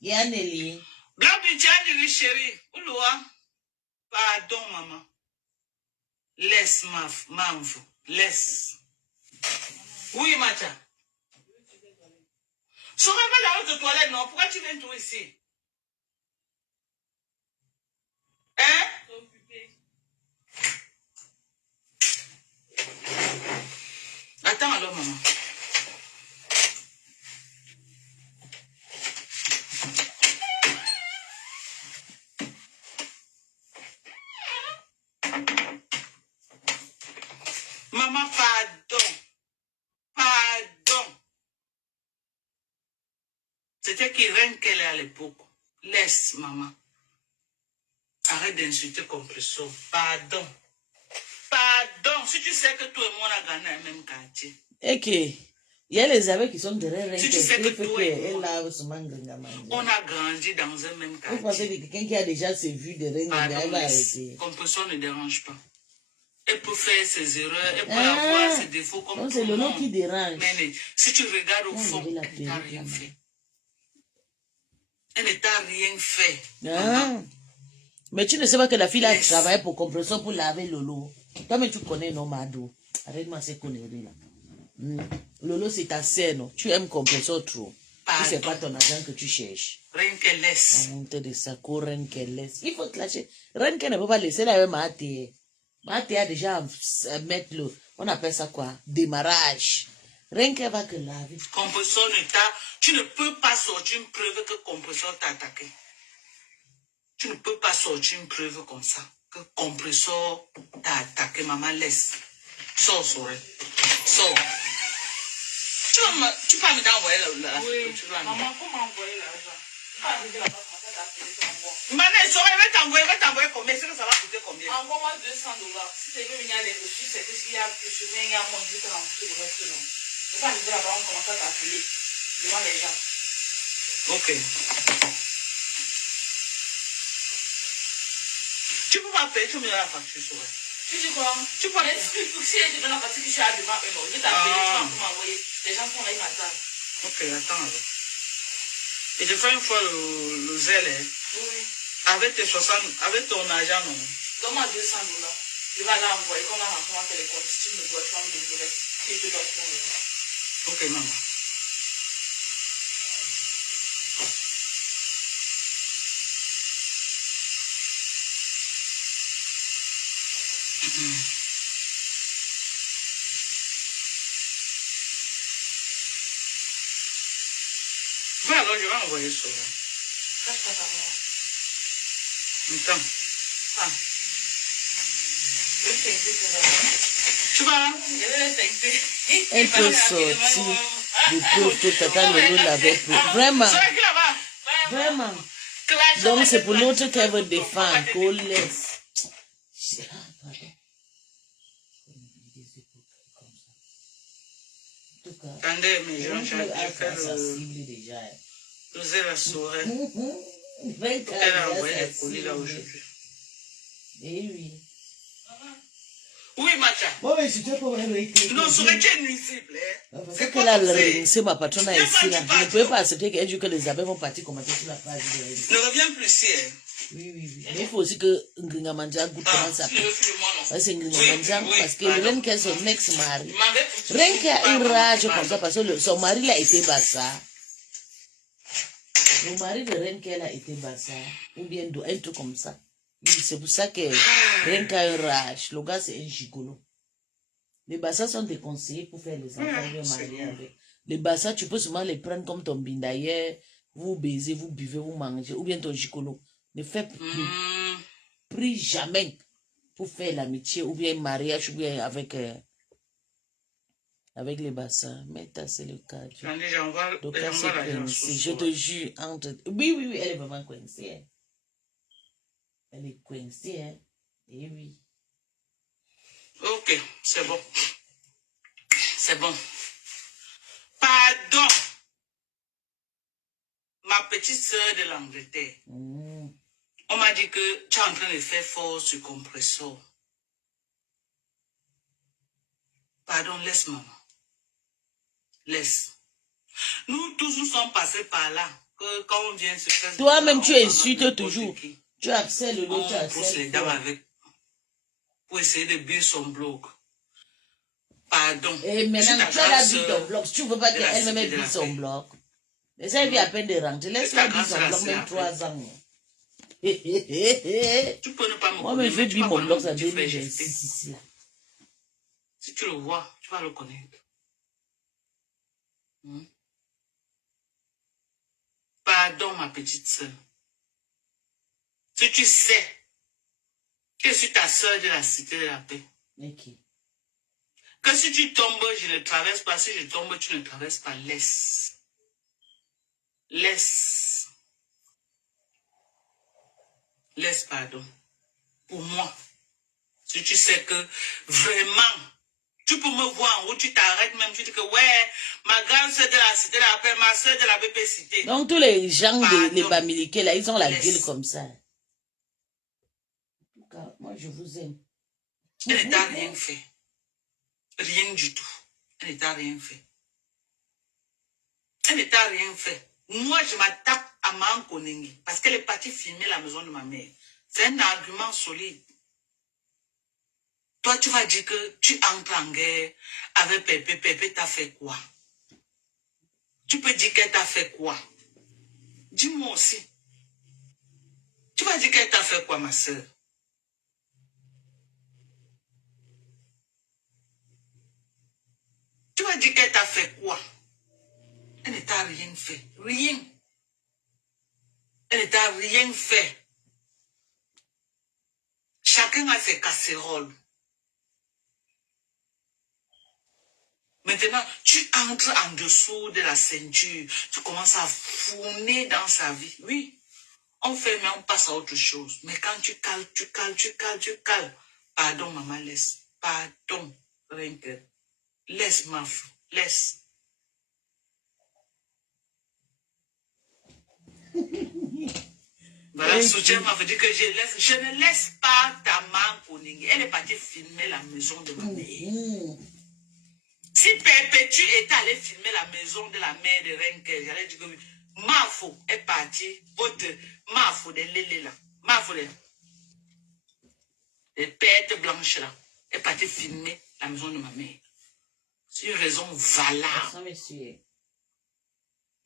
Yaneli. Gabi Tchadiri chérie. Ouloua. Pardon, maman. Laisse, Mamfou. Laisse. Oui, Macha. Son réveil la haute toilette, non? Pourquoi tu viens tout ici? Hein? Attends alors, maman. Maman, pardon. Pardon. C'était qui reine qu'elle est à l'époque. Laisse, maman. Arrête d'insulter Compresso. Pardon. Pardon. Si tu sais que toi et moi, on a gagné le même quartier. Ok. Il y a les abeilles qui sont derrière Si tu sais que toi et moi, on a grandi dans un même quartier. Vous pensez que quelqu'un qui a déjà ses vues de reine, elle va arrêter. Compression ne dérange pas. Elle peut faire ses erreurs, elle peut avoir ses défauts comme tout le monde. C'est le nom qui dérange. Mais si tu regardes au fond, elle ne t'a rien fait. Elle ne t'a rien fait. Ah. Mais tu ne sais pas que la fille a travaillé pour Compression pour laver Lolo. Toi, mais tu connais Nomado. Arrête-moi ces conneries là. Lolo, c'est ta sœur, non? Tu aimes Compression trop. Tu sais pas ton argent que tu cherches. Rien qu'elle laisse. Honte de ça, rien qu'elle laisse. Il faut te lâcher. Rien qu'elle ne peut pas laisser la même Maté. Maté a déjà mettre le. On appelle ça quoi? Démarrage. Rien qu'elle va que laver. Compression ne t'a. Tu ne peux pas sortir une preuve que Compression t'a attaqué. Tu ne peux pas sortir une preuve comme ça. Que Compression t'a attaqué. Maman, laisse. Sors, sors. Tu peux m'envoyer la oui. Maman, faut m'envoyer l'argent. Maman, elle va t'envoyer combien? C'est que ça va coûter combien? Envoie-moi $200. Si tu veux venir les reçus, c'est que s'il y a plus de il y a moins de temps pour le reste. Non. Je vais pas arriver là-bas, on commence à t'appeler devant les gens. Ok. Tu peux pas payer, tu me donnes la facture, sur elle. Tu dis quoi? Tu peux pas. Si elle te donne la facture que je suis à devant eux, non. Je vais t'appeler, tu vas m'envoyer. Les gens sont là, ils m'attendent. Ok, attends alors. Et je fais une fois le zèle. Oui. Avec ton argent, non? Donne-moi $200. Je vais l'envoyer. Quand on a commencé les comptes, si tu me dois, tu vas me donner le reste. Si je te dois, tu vas me donner. Ok, maman. Ouais, alors je vais envoyer ça. Attends. Ah. Tu vas? Elle peut sortir de preuve que Tata Lolo l'avait pris. Vraiment. Vraiment. Donc c'est pour l'autre qu'elle veut défendre. Qu'on laisse. Attendez, mais j'ai fait le zèle à soirée. Elle a envoyé les colis là aujourd'hui. Eh oui. Oui, Macha. Bon, mais je te peux non, ça aurait été nuisible. C'est que là, c'est ma patronne ici là. Je ne pouvais pas accepter qu'elle dit que les abeilles vont partir commenter sur la page de. Ne reviens plus ici. Oui. Mais il faut aussi que Ngringamanja goûte comment ça peut. C'est Ngringamanja parce que le reine qu'est son ex-mari. Rien qu'à une rage comme ça parce que son mari là était bassa. Le mari de reine qu'elle a été bassa. Ou bien un truc comme ça. C'est pour ça que rien qu'à une rage, le gars c'est un gigolo. Les bassas sont déconseillés pour faire les enfants bien mariés avec. Les bassas, tu peux seulement les prendre comme ton bindaïe, vous baisez, vous buvez, vous mangez, ou bien ton gigolo. Ne fais plus. Prie jamais pour faire l'amitié, ou bien mariage, ou bien avec les bassins. Mais c'est le cas. Donc là, c'est coincé. Je te jure, entre. Oui, elle est vraiment coincée. Hein. Elle est coincée, hein. Eh oui. Ok, c'est bon. C'est bon. Pardon. Ma petite soeur de l'Angleterre. On m'a dit que tu es en train de faire fort sur compresseur. Pardon, laisse maman. Laisse. Nous tous nous sommes passés par là. que quand on vient se faire... Toi-même, tu insultes toujours. Tu harcèles le lot, tu On pousse les harcèles. dames avec... Pour essayer de build son blog. Pardon. Et maintenant, tu as la vie ton blog. Si tu ne veux pas qu'elle-même build son blog. Mais ça, elle vient à peine de rentrer. Laisse-la build son blog, même 3 ans. Tu peux ne pas me moi, mais je vais build mon blog, ça tu fais 2026 ici. Si tu le vois, tu vas le connaître. Pardon, ma petite soeur. Si tu sais que je suis ta soeur de la cité de la paix. Okay. Que si tu tombes, je ne traverse pas. Si je tombe, tu ne traverses pas. Laisse. Laisse. Laisse, pardon. Pour moi. Si tu sais que vraiment, tu peux me voir en haut, tu t'arrêtes même, tu dis que ouais, ma grande soeur de la cité de la paix, ma soeur de la BP cité. Donc tous les gens des Bamileke, là, ils ont la gueule comme ça. En tout cas, moi je vous aime. Elle ne t'a rien fait. Rien du tout. Elle ne t'a rien fait. Elle ne t'a rien fait. Moi, je m'attaque à Maan Konengi parce qu'elle est partie filmer la maison de ma mère. C'est un argument solide. Toi, tu vas dire que tu entres en guerre avec Pépé. Pépé t'a fait quoi? Tu peux dire qu'elle t'a fait quoi? Dis-moi aussi. Tu vas dire qu'elle t'a fait quoi, ma soeur? Tu vas dire qu'elle t'a fait quoi? Elle ne t'a rien fait. Rien. Elle ne t'a rien fait. Chacun a ses casseroles. Maintenant, tu entres en dessous de la ceinture. Tu commences à fourner dans sa vie. Oui, on fait, mais on passe à autre chose. Mais quand tu cales, tu cales, tu cales, tu cales. Pardon, maman, laisse. Pardon, rien que. Laisse, ma fille. Laisse. Voilà, soutien m'a dit que je ne laisse pas ta main pour Ningi. Elle est partie filmer la maison de ma mère. Si Perpétue était allé filmer la maison de la mère de Renkel, j'allais dire que oui. Mafo est parti, Mafo de Lélé là. Mafo de pètes blanches là. Est parti filmer la maison de ma mère. C'est une raison valable.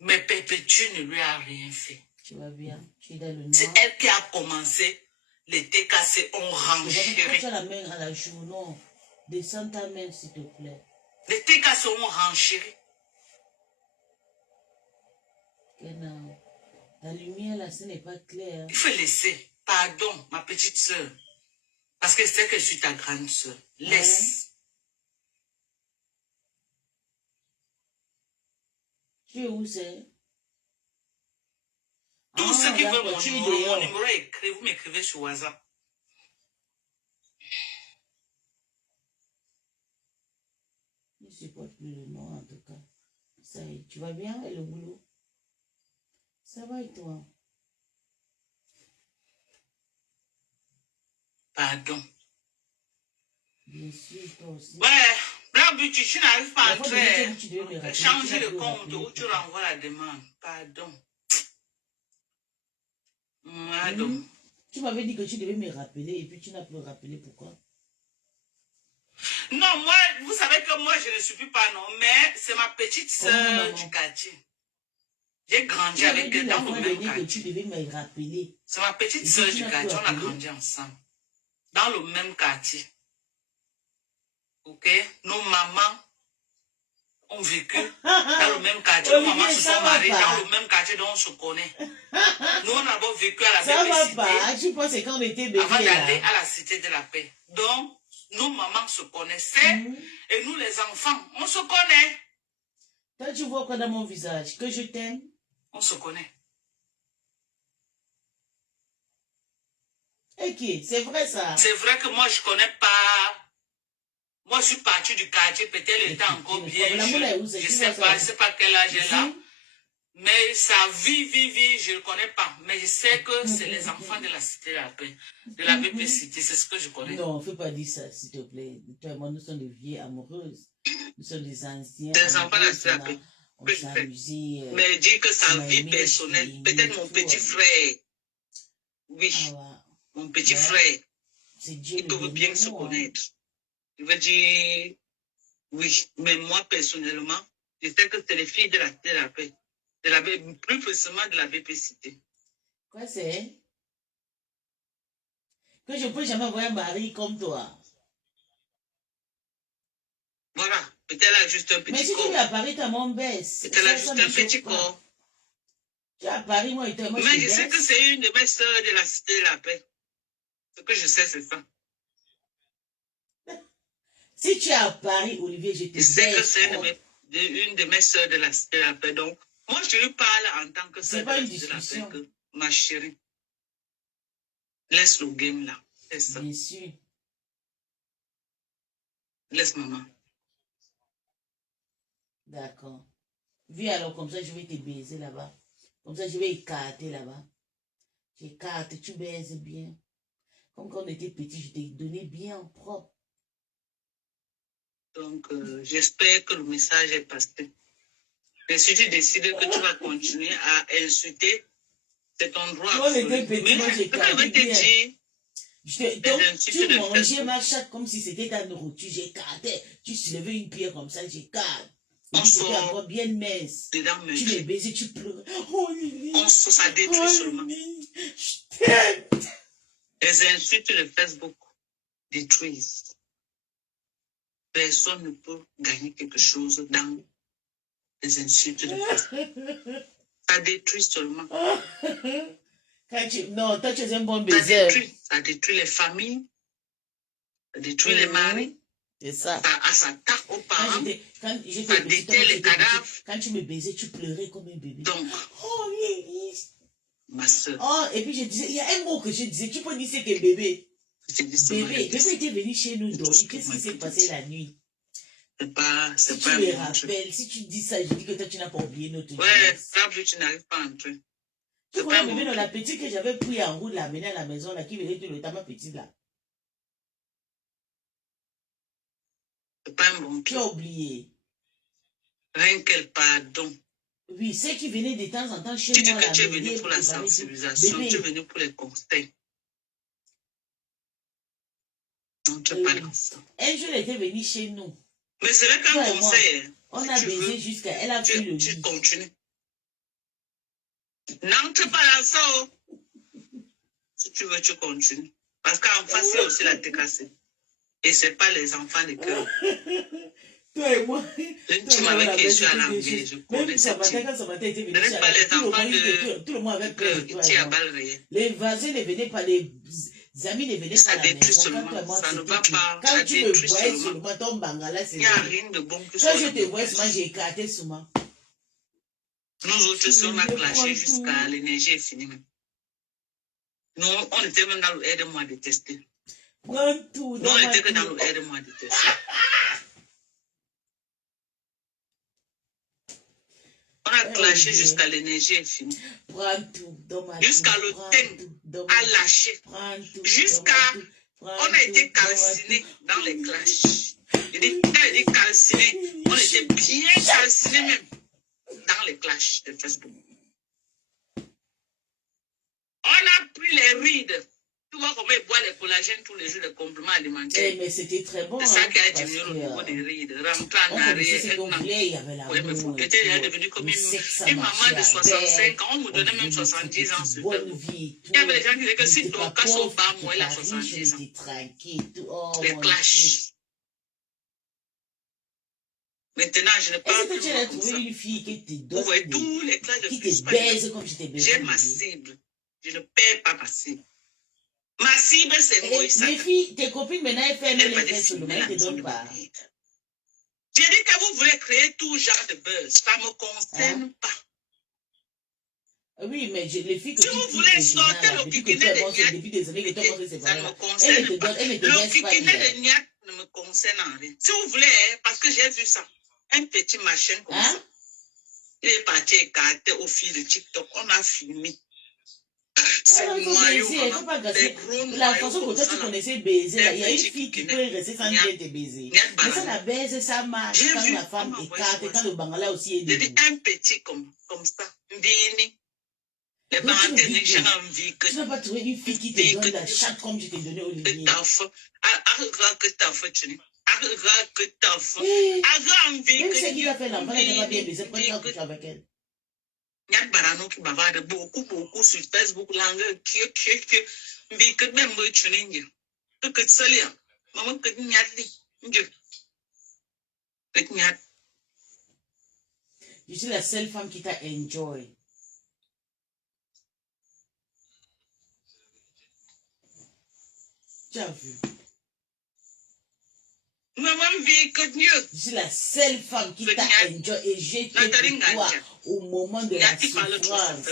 Mais Perpétue ne lui a rien fait. Tu vas bien? Tu es dans le noir. C'est elle qui a commencé les TKC ont renchéri. Tu as la main à la joue, non. Descends ta main, s'il te plaît. Les TKC ont renchéri. La lumière là, ce n'est pas clair. Il faut laisser. Pardon, ma petite soeur. Parce que c'est que je suis ta grande soeur. Laisse. Tu es où c'est? Tous ceux qui veulent mon numéro écrit, vous m'écrivez sur WhatsApp. Je ne supporte plus le nom en tout cas. Ça y est, tu vas bien et le boulot? Ça va et toi? Pardon. Bien sûr, toi aussi. Ouais, là, tu n'arrives pas à entrer. Changer Changer le compte où tu renvoies la demande. Pardon. Pardon. Tu m'avais dit que tu devais me rappeler et puis tu n'as plus rappelé. Pourquoi? Non, moi, vous savez que moi, je ne suis plus pas non, mais c'est ma petite soeur du quartier. J'ai grandi avec elle dans le même quartier. Tu devais me rappeler. C'est ma petite soeur du quartier, on a grandi ensemble. Dans le même quartier. Ok? Nos mamans ont vécu dans le même quartier. Nos mamans se sont mariées dans le même quartier dont on se connaît. Nous, on a vécu à la Ça va cité. pas, tu penses quand on était bébé. Avant d'aller à la cité de la paix. Donc, nos mamans se connaissaient et nous, les enfants, on se connaît. Toi, tu vois quoi dans mon visage? Que je t'aime? On se connaît. Ok, c'est vrai ça. C'est vrai que moi, je ne connais pas. Moi, je suis partie du quartier, peut-être elle était encore bien. Je ne sais pas quel âge elle a. Mais sa vie, je ne connais pas. Mais je sais que c'est les enfants de la cité de la paix. De la BP Cité, c'est ce que je connais. Non, ne fais pas dire ça, s'il te plaît. Toi et moi, nous sommes des vieilles amoureuses. Nous sommes des anciens. Des enfants de la cité de la paix. On s'est amusé. Mais dire que tu sa m'as vie aimé, personnelle, je t'ai peut-être aimé, mon tout, petit frère. Oui, Ah ouais. mon petit Ouais. frère. C'est Dieu Ils le peuvent bien dernier se mot. Hein. connaître. Je veux dire, oui. Mais moi, personnellement, je sais que c'est les filles de la paix. Plus précisément de la BPCT. Quoi c'est? Que je peux jamais avoir un mari comme toi. Voilà. Peut-être elle a juste un Mais petit si tu corps. vis à Paris, ta mon baisse. Peut-être elle a Ça juste me un choque petit pas. corps. Tu es à Paris, moi, moi Mais je je sais que baisse. c'est une de mes sœurs de la Cité de la Paix. Ce que je sais, c'est ça. Si tu es à Paris, Olivier, je te Je sais que baisse. c'est une de mes sœurs de la Cité de la Paix. Donc, moi, je lui parle en tant que C'est sœur de pas la une Cité de la Paix. discussion. Que, ma chérie, laisse le game là. Laisse ça. Bien sûr. Laisse maman. D'accord. Viens alors, comme ça, je vais te baiser là-bas. Comme ça, je vais écarter là-bas. J'écarte, tu baises bien. Comme quand on était petit, je t'ai donné bien propre. Donc, j'espère que le message est passé. Et si tu décides que tu vas continuer à insulter, c'est ton droit. Quand on était petit, Mais moi, je j'écartais vais te bien. dire, Donc, tu de mangeais Facebook. ma chatte comme si c'était ta nourriture. J'écartais. Tu soulevais une pierre comme ça, j'écarte. Et On puis, c'était sort encore bien mince. dedans me Tu me dit. baisais, tu pleurais. Oh, Lily. On sort, ça détruit Oh, seulement. Lily. Je t'aime. Les insultes de Facebook détruisent. Personne ne peut gagner quelque chose dans les insultes de Facebook. Ça détruit seulement. Non, toi, tu es un bon baiser. Ça détruit les familles. Ça détruit les maris. C'est ça. Ça s'attaque aux parents. Quand j'étais Ça petite, détruit les cadavres. quand tu me baisais, tu pleurais comme un bébé. Donc, oh, Lily. Ma soeur. Oh, et puis je disais, il y a un mot que je disais, tu peux dire c'est que bébé. Bébé était venu chez nous dormir. Qu'est-ce qui s'est passé la nuit? C'est pas si tu me rappelles, si tu dis ça, je dis que toi, tu n'as pas oublié notre jeunesse. Ouais, là, tu n'arrives pas à entrer. Tu vois, bébé, dans la petite que j'avais pris en route, la mener à la maison, là, qui venait tout le temps, ma petite, là. C'est pas un bon tu as oublié. Rien qu'elle pardon. Oui, c'est qui venait de temps en temps chez moi. Tu dis que tu es venu pour la sensibilisation, tu es venu pour les conseils. Non, tu n'es pas dans ça. Un jour, elle était venue chez nous. Mais c'est vrai qu'un conseil. On a baisé jusqu'à... Elle a pris le lit. Tu continues. N'entre pas dans ça. Oh. Si tu veux, tu continues. Parce qu'en face, il y a aussi la TKC. Et ce n'est pas les enfants de cœur. Toi et moi. Tu m'avais question à l'anglais. Je connais ce type. Ce matin, était venu. Ce n'est pas les enfants de tout le monde avait peur de toi. Tu as balle réelle. Les voisins ne venaient pas, les amis ne venaient pas à la maison. Seulement. Ça ne va pas. Quand tu me voyais seulement, ton bangala, c'est... Il n'y a rien de bon que ça. Quand je te vois, moi, j'ai écarté souvent. Nous autres, si on a clashé jusqu'à l'énergie est finie. Nous, on était même dans le aide-moi à détester. Prends tout. Nous, on était que dans le aide-moi à détester. On a clashé jusqu'à l'énergie est finie. Prends tout. Jusqu'à le thème a lâché. Jusqu'à... On a été calcinés dans les clashs. On a été calcinés. On était bien calcinés même dans les clashs de Facebook. On a pris les rides. Tu vois comment ils boivent les collagènes tous les jours, les compléments alimentaires. Mais c'était très bon. C'est ça qui a diminué le niveau des rides. Rentrer en arrière. Oui, mais faut peut-être elle est devenue comme une maman de 65 ans. On me donnait même 70 ans sur le Il y avait des gens qui disaient que si ton cas au bas, moi, elle a 70 ans. Les clashs. Maintenant, je ne parle plus de comme ça. Une fille qui te donne vous voyez tous les clashs de qui te baise comme je t'ai baisé. J'ai ma cible. Je ne perds pas ma cible. Ma cible, c'est Moïse. Les filles, tes copines, maintenant, elles ferment les fesses sur le moment, elles ne te donnent pas. J'ai dit que vous voulez créer tout genre de buzz. Ça ne me concerne pas. Oui, mais les filles que si vous voulez sortir le kikiné de Niat, ça ne me concerne pas. Le kikiné de Niat ne me concerne en rien. Si vous voulez, parce que j'ai vu ça, un petit machin comme ça, il est parti écarter au fil de TikTok. On a filmé. C'est Alors, il faut noyau, baiser, il ne faut maman. pas Les gasser. gros La noyaux façon que comme toi ça, tu là. connaissais baiser, là, il y a une Petit fille qui kikinet. peut rester sans Nyat- bien te baiser. nyat Mais ça, banane. la baise, ça marche J'ai quand vu, la femme on m'a envoyé écarte sur et quand le bangala aussi est J'ai dit debout. un petit comme ça. Mbini. Les Donc, tu parents me dis tenaient que un vie que tu n'as pas trouvé une fille qui te donne la chatte comme je t'ai donné Olivier. que t'as fait, tu n'es. Que t'as fait. Eh, Envie même que celle qui a fait l'enfant, elle n'a pas bien baisé. Pourquoi tu as couché avec elle? Nyat Barano qui bavarde beaucoup sur Facebook, langue, qui, mais que même moi, tu n'es. Que salia. Maman, que nyat li. Que nyat. Je suis la seule femme qui t'a enjoy. Tu as vu? Maman, vie que mieux. Je suis la seule femme qui t'a enjoy et j'étais pour toi au moment de la souffrance.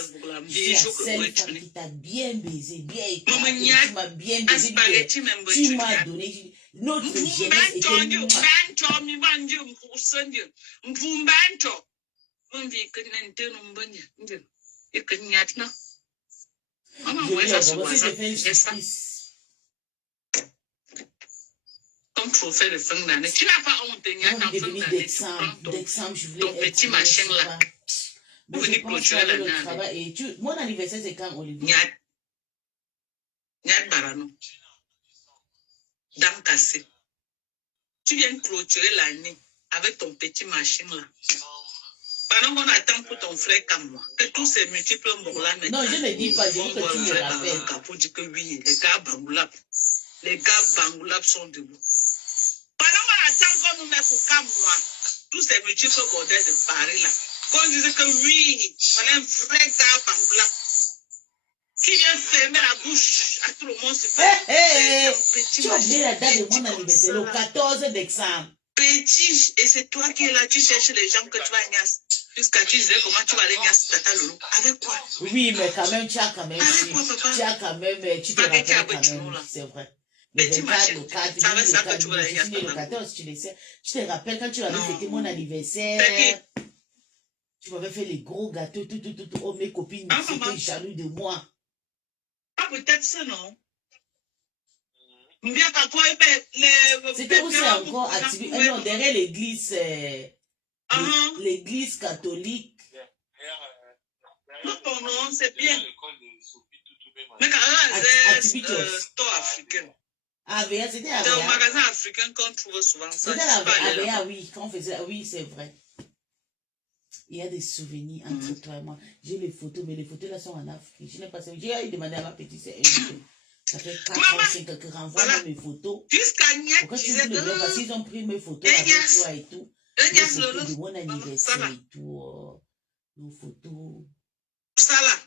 Je suis la seule femme qui t'a bien baisé, bien éclaté. Tu m'as bien baisé, tu m'as donné. Notre jeunesse était moi. Je lui ai proposé de faire une surprise. Comme pour faire le feng là. Tu n'as pas honte, il y a un feng d'exemple, je voulais ton petit machin là. Mais je pense qu'avec le travail et tu... Mon anniversaire, c'est quand, Olivier? Nyat Barano. Dame cassée. Tu viens clôturer l'année avec ton petit machin là. Pendant qu'on attend pour ton frère comme moi, que tous ces multiples morts là non, je ne dis pas, je dis que tu me rappelles. Pour dire que oui, les gars Bangoulap sont debout. Pendant qu'on attend qu'on nous met pour comme moi, tous ces multiples bordels de Paris là, qu'on disait que oui, on est un vrai gars Bangoulap qui vient fermer la bouche à tout le monde. Tu as oublié la date de mon anniversaire, le 14 décembre. Petit, et c'est toi qui es là, tu cherches les gens que tu vas niasse. Jusqu'à tu disais comment tu vas aller niasse Tata Lolo. Avec quoi? Oui, mais quand même, tu as quand même. Avec quoi, papa? Tu as quand même, tu te rappelles quand même, c'est vrai. Le 24, le 4, le 14, tu le sais. Tu te rappelles quand tu avais fêté mon anniversaire. Tu m'avais fait les gros gâteaux, tout. Oh, mes copines étaient jalouses de moi. Ah, peut-être ça, non? C'était aussi encore activé. Non, derrière l'église, l'église catholique. Non, c'est bien. Mais quand store africain. Avea, c'était Avea. C'est au magasin africain qu'on trouve souvent ça. C'était Avea, oui, quand on faisait, oui, c'est vrai. Il y a des souvenirs entre toi et moi. J'ai les photos, mais les photos là sont en Afrique. Je n'ai pas ça. J'ai demandé à ma petite sœur. Ça fait 4 ans, 5 ans que renvoie mes photos. Jusqu'à Niak, pourquoi tu veux le parce qu'ils ont pris mes photos avec toi et tout. Les photos de mon anniversaire et tout. Nos photos.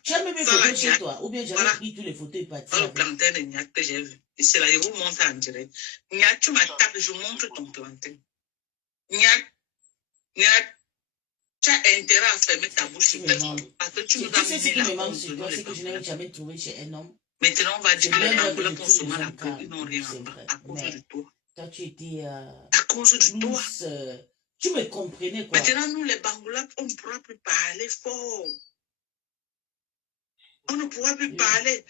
Tu as même mes photos chez toi. Ou bien j'avais pris toutes les photos et parti. Dans le plantain de Niak que j'ai vu. Et c'est là, je vous montre en direct. Niak, tu m'attaques, je montre ton plantain. Niak, tu as intérêt à fermer ta bouche. Parce que tu nous as mis la honte de nous, c'est que je n'ai jamais trouvé chez un homme. Maintenant, on va dire que les Anglais pour se mal après, ils n'ont rien à cause de toi. Toi, tu étais à cause de toi. Tu me comprenais quoi. Maintenant, nous, les Bangoulats, on ne pourra plus parler fort. On ne pourra plus parler.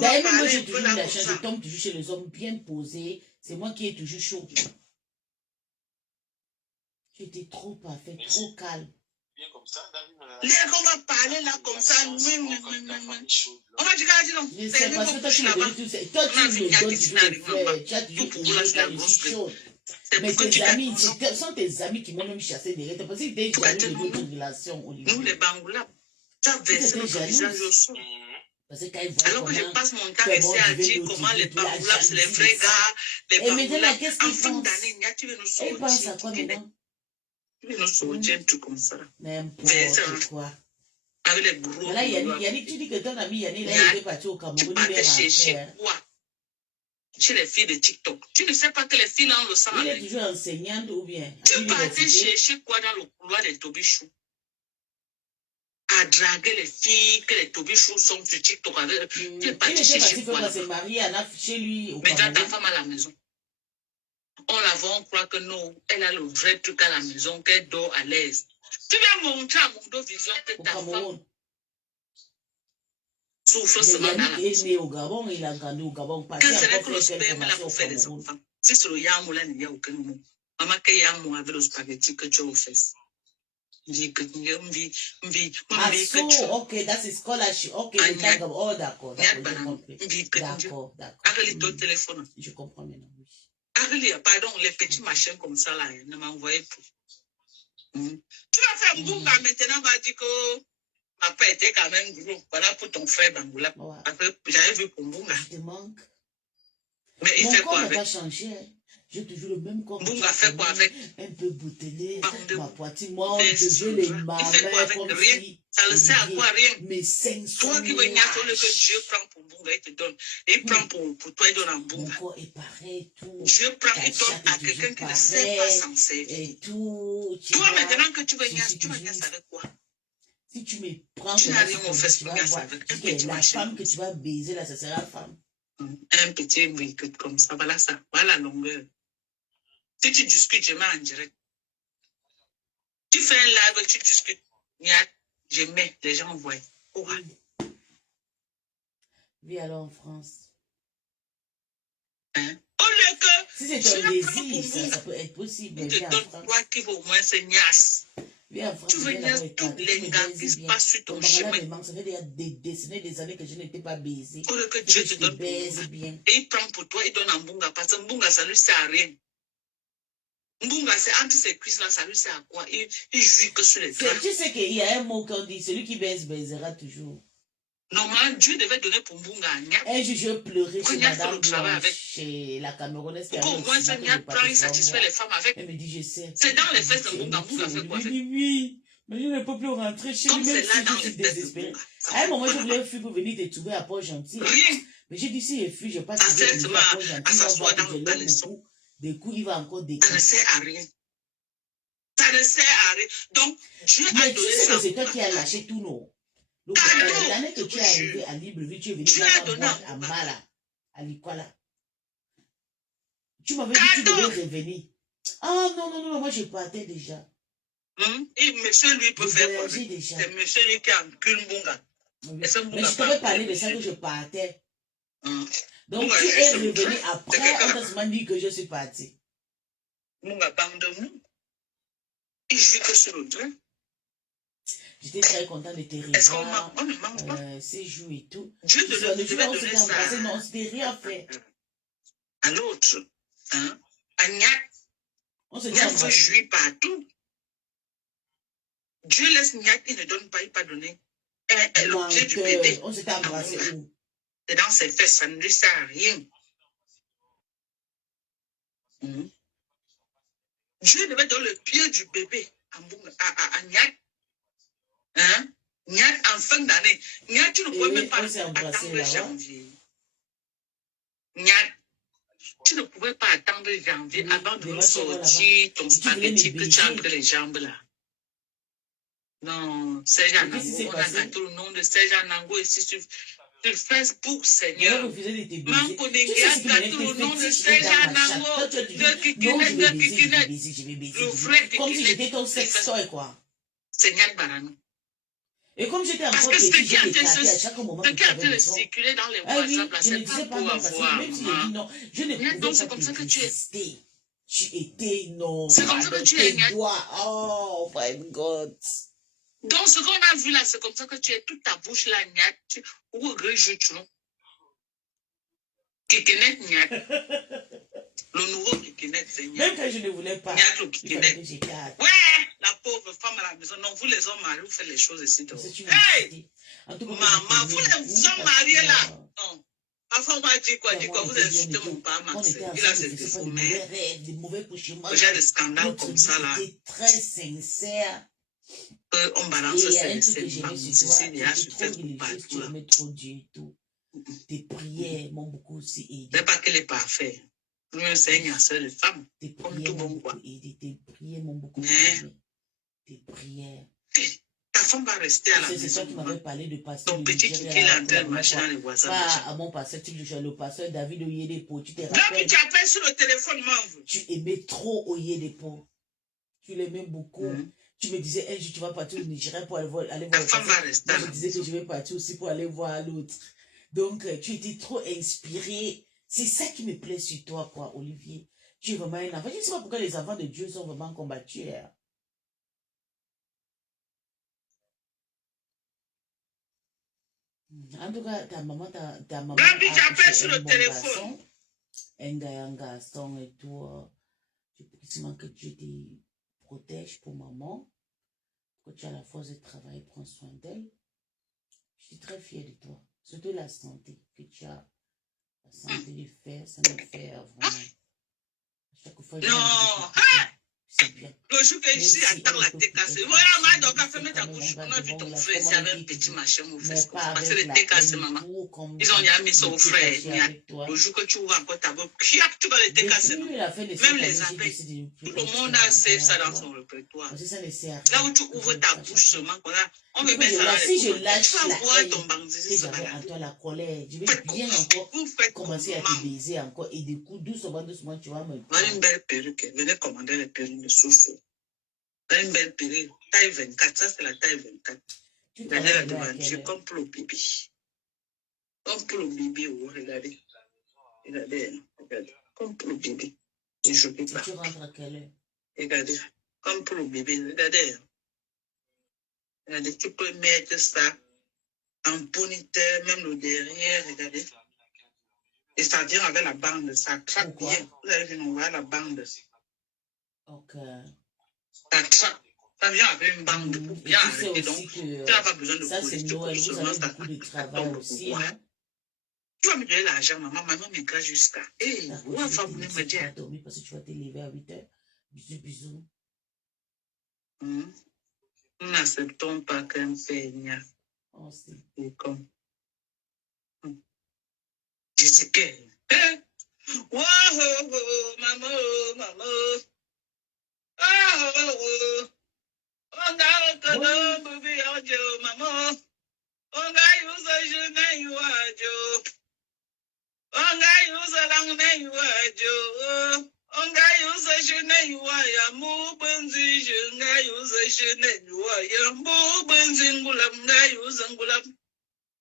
D'ailleurs, moi, j'ai toujours la chance. Je tombe toujours chez les hommes bien posés. C'est moi qui ai toujours chaud. Tu étais trop parfait, trop calme. Les on va parler là comme ça. On va dire non. Je sais parce que toi tu me donnes tout ça. Toi tu me donnes toujours les fleurs. Tu as toujours aimé quand je suis chaude. Mais tes amis, ce sont tes amis qui m'ont même chassé derrière. Parce que t'es jaloux de notre relation, Olivier. Nous les Bangoulats, tu as versé notre visage au sol. Parce que quand ils voient alors que je passe mon temps ici à dire comment les Bangoulats, c'est les vrais gars. Les Bangoulats, en fin d'année, tu veux nous sortir. Ils pensent à quoi maintenant? Tu veux nous sortir un truc comme ça. N'importe quoi. Avec les gros. Là, Yannick, tu dis que ton ami Yannick, là, il est parti au Cameroun. Tu partais chercher quoi? Chez les filles de TikTok. Tu ne sais pas que les filles là, on le sent. Il est toujours enseignante ou bien? Tu partais chercher quoi dans le couloir des Tobichou? À draguer les filles, que les Tobichou sont sur TikTok. Tu es parti chercher quoi? Il était marié chez lui au Cameroun. Mais ta femme à la maison. On la voit, on croit que non, elle a le vrai truc à la maison, qu'elle dort à l'aise. Tu viens montrer à Mondo Vision que ta femme. souffre Mais seulement dans la Yannick est maison. né au Gabon, il a grandi au Gabon. Que Parce qu'il ce a n'est encore que le fait quelques sperme là formations pour au faire les Cameroun. enfants. Si c'est le yamour là, il n'y a aucun mot. Maman, que yamour avec le spaghetti que tu as aux fesses. Ah, so, ok, that's a scholarship. Ok, le Nyat- Gabon. Oh, d'accord, Nyat d'accord, j'ai banane. compris. D'accord, d'accord. Arrête ton téléphone. Je comprends maintenant, oui. Arrête, pardon, les petits machins comme ça là, ne m'envoyez plus. Tu vas faire Mbunga maintenant, va dire que papa était quand même gros. Voilà pour ton frère Bangoula. Ouais. Parce que j'avais vu pour Mbunga. Je te manque. Mais il Mon fait corps quoi n'a avec pas changé. Hein. J'ai toujours le même corps. Mbunga fait quoi avec un peu boutelé, Bandem. ma poitrine. Moi, Mais je veux les il mains fait quoi avec comme rien? si Ça le sert à quoi? Rien. mes seins sont Toi qui veux niaser le que Dieu prend pour Mbunga, il te donne. Il prend pour toi, il donne à Mon Mbunga. corps est pareil, tout. Dieu prend, Ta il donne chatte à est quelqu'un qui toujours ne sait pas pareille, s'en servir. et tout. Tu Toi, vois, maintenant que tu veux je niaiser, suis tu vas toujours- niaiser avec quoi? Si tu me prends Tu comme n'as ça, rien au fait tu pour vas niaiser voir. avec un La petit machin. femme que tu vas baiser là, ça sera femme. Un petit briquet comme ça, voilà ça, voilà la longueur. Si tu discutes, je mets en direct. Tu fais un live, tu discutes, je mets, les gens voient. Oh, Vis alors en France. hein? Au lieu que Si c'est je un prends pour désir, ça vous, peut être possible. il Mais te viens en donne France. quoi qui va au moins se niasse. Viens en France, Tu veux viens là-bas niaiser et tous tu les me gars baises qui se bien. passent sur Ton ton barala chemin. me manque, ça fait déjà des décennies, des années que je n'étais pas baisée. Au lieu que Et Dieu que te je te donne pour baise Mbunga. bien. Et il prend pour toi, il donne à Mbunga, parce que Mbunga, ça lui sert à rien. Mbunga, c'est entre ses cuisses là, ça lui sert à quoi? Il jouit que sur les draps. Tu sais qu'il y a un mot qu'on dit, celui qui baise, baisera toujours. Normalement, Dieu devait donner pour Mbunga à Nyat. Un jour, je pleurais Quand chez Nyat fait Madame le travail Blanche, avec. chez la Camerounaise qui Pour avait qu'au au moins, cinéma, ce que Nyat je prend, partais il souvent satisfait voir. les femmes avec. Elle me dit, je sais. C'est dans les fesses de C'est Mbunga. Mbunga trop. fait Je quoi? lui dis oui. Mais je ne peux plus rentrer chez Comme lui, même c'est là si dans je suis les fesses de désespérée. Mbunga. À un moment, je voulais fuir pour venir te trouver à Port-Gentil. Rien. Mais j'ai dit, si je fuis, je passe Ça sert à seulement Port-Gentil. à Il va s'asseoir voir que dans je le l'aime caleçon. beaucoup. Des coups, il va encore Ça ne découper. sert à rien. Ça ne sert à rien. Donc, Dieu a Mais tu donné sais ça que c'est toi à qui as Mbunga. lâché tout, non? Cadeau, L'année que je tu vous es arrivé jure. à Libreville, tu es venu Dieu dans a ma donné boîte à à Mbunga. Mala, à Likwala. Tu m'avais dit que tu Cadeau. devais revenir. Ah non, non, non, moi je partais déjà. Et monsieur lui peut Je faire quoi? voyageais déjà. C'est monsieur lui qui encule Mbunga. Oui. Et ce Mais Mbunga je pas t'avais parlé de encule ça que monsieur. je partais. Donc Mbunga tu est es juste le revenu train. C'est après, on quelqu'un. t'a seulement dit que je suis parti. Mbunga parle de nous. Il joue que sur le train. J'étais très content de te Est-ce qu'on revoir. mange? On ne mange pas. Ces jours et tout. Dieu Tu sais, le jour devait où on donner s'était embrassé, ça non, on s'était rien fait. à l'autre. Hein? À Nyat. On s'était Nyat veut embrassé. jouir partout. Dieu laisse Nyat, il ne donne pas, il pas donné. L'objet du bébé. On s'était embrassé où? C'est dans ses fesses, ça ne lui sert à rien. Dieu devait donner le pied du bébé à Nyat. Hein? Nyat en fin d'année. Nyat, tu ne pouvais même pas on s'est embrassé attendre là-bas. janvier. Nyat, tu ne pouvais pas attendre janvier Oui, avant de des nous vaches là-bas. sortir ton Et tu voulais me spaghetti que tu as baiser. entre les jambes là. Non, Serge Et qu'est-ce qui Anango, s'est on a passé? gâté le nom de Serge Anango ici sur Facebook, On Seigneur. refusé de te baiser. Manko Tu sais Dengue a ce qui gâté m'énerve, le tes nom de fétiches Serge et dans ma chatte. Anango. Toi, tu as dit, De non, je Kikinette, vais de baiser, je vais Kikinette. baiser, je vais baiser. Le frère Comme si Kikinette. j'étais ton sextoy, quoi. Seigneur Barano. Et comme j'étais Parce encore que ce petit, qui a j'ai été éclaté à chaque moment ce que qui tu a avais été besoin. circulé dans les Ah oui, WhatsApp, là, je ne c'est disais pas pas pour non, parce que avoir. même si j'ai dit non, je ne Mais pouvais donc, pas c'est comme ça te que tu es. résister. Tu étais non. C'est comme ça que tu es, Tes Nyat. doigts. Oh my God. Donc, ce qu'on a vu là, c'est comme ça que tu es. Toute ta bouche là, Nyat. Ou grille, tu vois. Kikinette, Nyat. Le nouveau Kikinette, c'est Nyat. Même quand je ne voulais pas, Nyat, le il fallait Kikinette. que j'écarte. Ouais, la pauvre femme à la maison. Non, vous les hommes mariés, vous faites les choses ici. Donc. C'est une Hey! nécessité. En tout cas, Maman, vous les hommes mariés là. Non. Enfin, on m'a dit quoi, vous insultez mon père, on Max. était Il a ensemble, ses c'est pas défauts, des mauvais mais rêves, des mauvais cauchemars. j'ai des scandales Notre comme vie ça là. était très sincère. On Et balance il y a un truc ces que j'aimais bandes sur toi, ici, il y a tu sur trop Facebook religieux, partout tu là. aimais trop Dieu et tout. Tes prières m'ont beaucoup aussi aidé. C'est pas qu'elle est parfaite. Nous, c'est une seule de femme. Tes Comme prières tout m'ont bon quoi. beaucoup aidé. Tes prières m'ont beaucoup Mais- aidé. Tes prières. Ta femme va rester à la C'est maison. toi qui m'avais parlé de pasteur Ton de petit Nigeria, kiki, il est en train de la marcher première dans les WhatsApp. fois. Pas à mon pasteur, le pasteur David Oyedepo. Tu te Donc, rappelles? tu appelles sur le téléphone, m'envoie. Tu aimais trop Oyedepo. Tu l'aimais beaucoup. Tu me disais, un jour, tu vas partir au Nigeria pour aller voir Ta le femme va passé. rester Moi, à je la disais que maison. je vais partir aussi pour aller voir l'autre. Donc, tu étais trop inspiré. C'est ça qui me plaît sur toi, quoi, Olivier. Tu es vraiment un enfant. Je ne sais pas pourquoi les enfants de Dieu sont vraiment combattus. Hein. En tout cas, ta maman Gabi, a j'appelle accouché sur un le bon téléphone. garçon. Un garçon et tout. Je prie seulement que Dieu te protège pour maman. Que tu as la force de travailler, prends soin d'elle. Je suis très fière de toi. Surtout la santé que tu as. La santé de faire, ça me fait vraiment. À chaque fois, j'ai envie de Non, t'écouter. C'est bien. le jour que je Même suis à si terre, elle la ne peut tête plus cassée. être Voilà, ici, donc, mais fermé c'est ta quand même un bouche. gars On a de vu bon ton là, frère comme ici on a avec un été petit étudié. machin mauvais. Mais pas Parce que avec le la thé cassé, haine maman. pour comme Ils ont déjà mis ça il aux était frères. fâché avec toi. Le jour que tu ouvres encore ta bouche, tu vas le thé cassé, non? Depuis la fin de cette Même année, les j'ai appels. décidé de ne plus Tout le être monde a save ça à dans toi. son répertoire. Parce que ça ne sert à Là rien où tu que je ouvres me ta fâche à bouche toi. seulement, voilà, on Il me faut que met ça dans les si je commentaires. Tu lâche vas la voir ton haine bandit, que ça j'avais en malade. toi, la colère, je vais Faites bien comme, encore vous faites commencer à te comment? baiser encore. Et du coup, doucement, doucement, tu vas me Voilà une prendre. belle perruque. Venez commander les perruques de Soso. Voilà une belle perruque. Taille 24. Ça, c'est la taille 24. Tu Regardez la travailles demain à quelle devanture heure? comme pour le bébé. Comme pour le bébé, oh, regardez. Regardez, hein, regardez. Comme pour le bébé. Et je ne peux Et pas. tu rentres à quelle heure? Regardez. Comme pour le bébé. Regardez. Hein. Regardez. Tu peux mettre ça en ponytail, même le derrière. Regardez. Et ça vient avec la bande. Ça trappe Pourquoi? bien. Vous avez vu, on voit la bande. Ok. Ça trappe. Ça vient avec une bande pour Et bien tu sais arrêter. Donc, aussi tu que n'as pas besoin de ça, c'est police. Tu coupes Noël. Vous seulement avez ça. beaucoup de Ça travail tombe au aussi, pouvoir. non? Tu vas me donner l'argent, maman. Maman me grâce jusqu'à. Hé, D'accord, où je va vais te venir me laisser, tu vas dire? dormir parce que tu vas te lever à 8 heures. Bisous, bisous. Nous n'acceptons pas qu'un peignat Oh, c'est... est comme. Je sais que. Oh, oh, oh, maman, oh, maman. Oh, oh, oh. On a un cadeau, bébé, oh, Dieu, maman. On a eu ce jeune, you are Joe. On a eu ce lang, you are Joe. On a eu ce jeune, you are Yamu, Benzi, je n'ai eu ce jeune, you are Yamu, Benzi, Ngulam, n'ai eu ce Ngulam.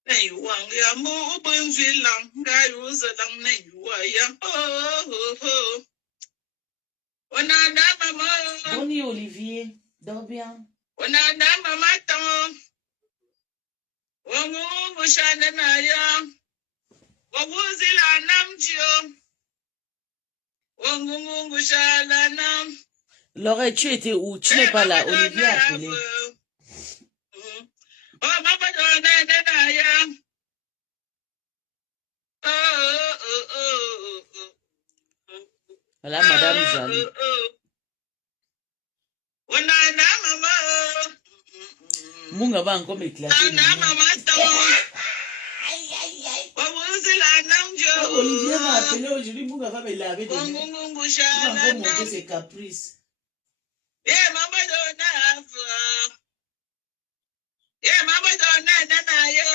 N'ai eu un Yamu, Benzi, Lam, n'ai eu ce Lam, n'ai eu un Yam. Oh, oh, oh. On a da maman. Bonne nuit, Olivier. Dors bien. On a da maman, tant. On m'a chanté Naya. Wawuzila namjio. Wangungu shala nam. Laure, tu étais où? Tu n'es pas là. Olivier a appelé. Oh, mama dona naya. Voilà, Madame Jali. Wanana mama. Munga va encore m'éclater. Nana mama ton. Wawuzila namjio. Olivier m'a appelé aujourd'hui. Munga va me laver des mains. Wangungu Il va shala encore montrer nam. ses caprices. Yeah, mama dona fa. Yeah, mama dona naya.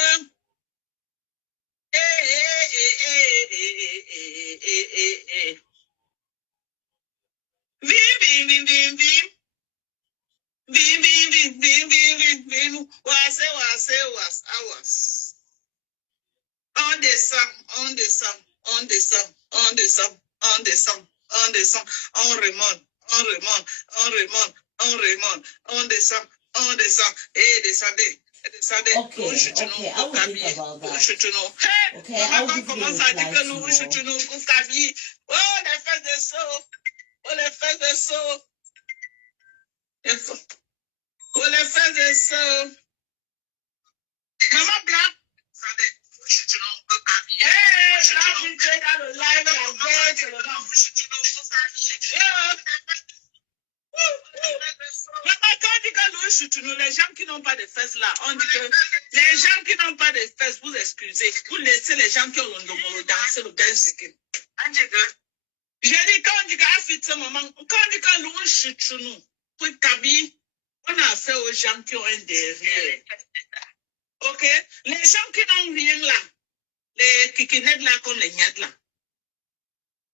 On descend, on descend, on descend, on descend, on descend, on descend, on remonte, on remonte, on remonte, on remonte, on descend, et descendez. Okay, I will think about that. Okay, I'll give you a reply tomorrow. Oh, les fesses de saut. Oh, les fesses de saut. Oh, les fesses de saut. Maman Blanc. Hey, là, vous êtes dans le live, la gueule, c'est le nom. Maman, quand on dit que Louis Chouchounou, les gens qui n'ont pas de fesses là, on dit que les gens qui n'ont pas de fesses, vous excusez, vous laissez les gens qui ont le nombre danser le dance. J'ai dit, quand on dit qu'à maman, quand on dit que Louis Chouchounou, pour Kabi, on a fait aux gens qui ont un derrière. Ok? Les gens qui n'ont rien là, les kikinèdes là, comme les niades là,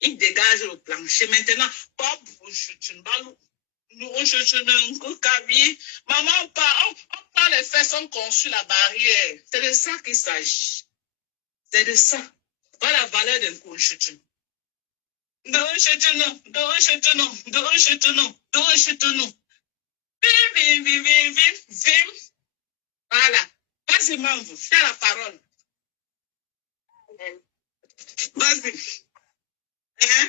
ils dégagent le plancher. Maintenant, pas pour Chouchounou. Maman, on parle, les faits sont conçus, la barrière. C'est de ça qu'il s'agit. C'est de ça. Voilà la valeur d'un conchuton. Voilà. Vas-y, Mambo, fais la parole. Vas-y. Hein?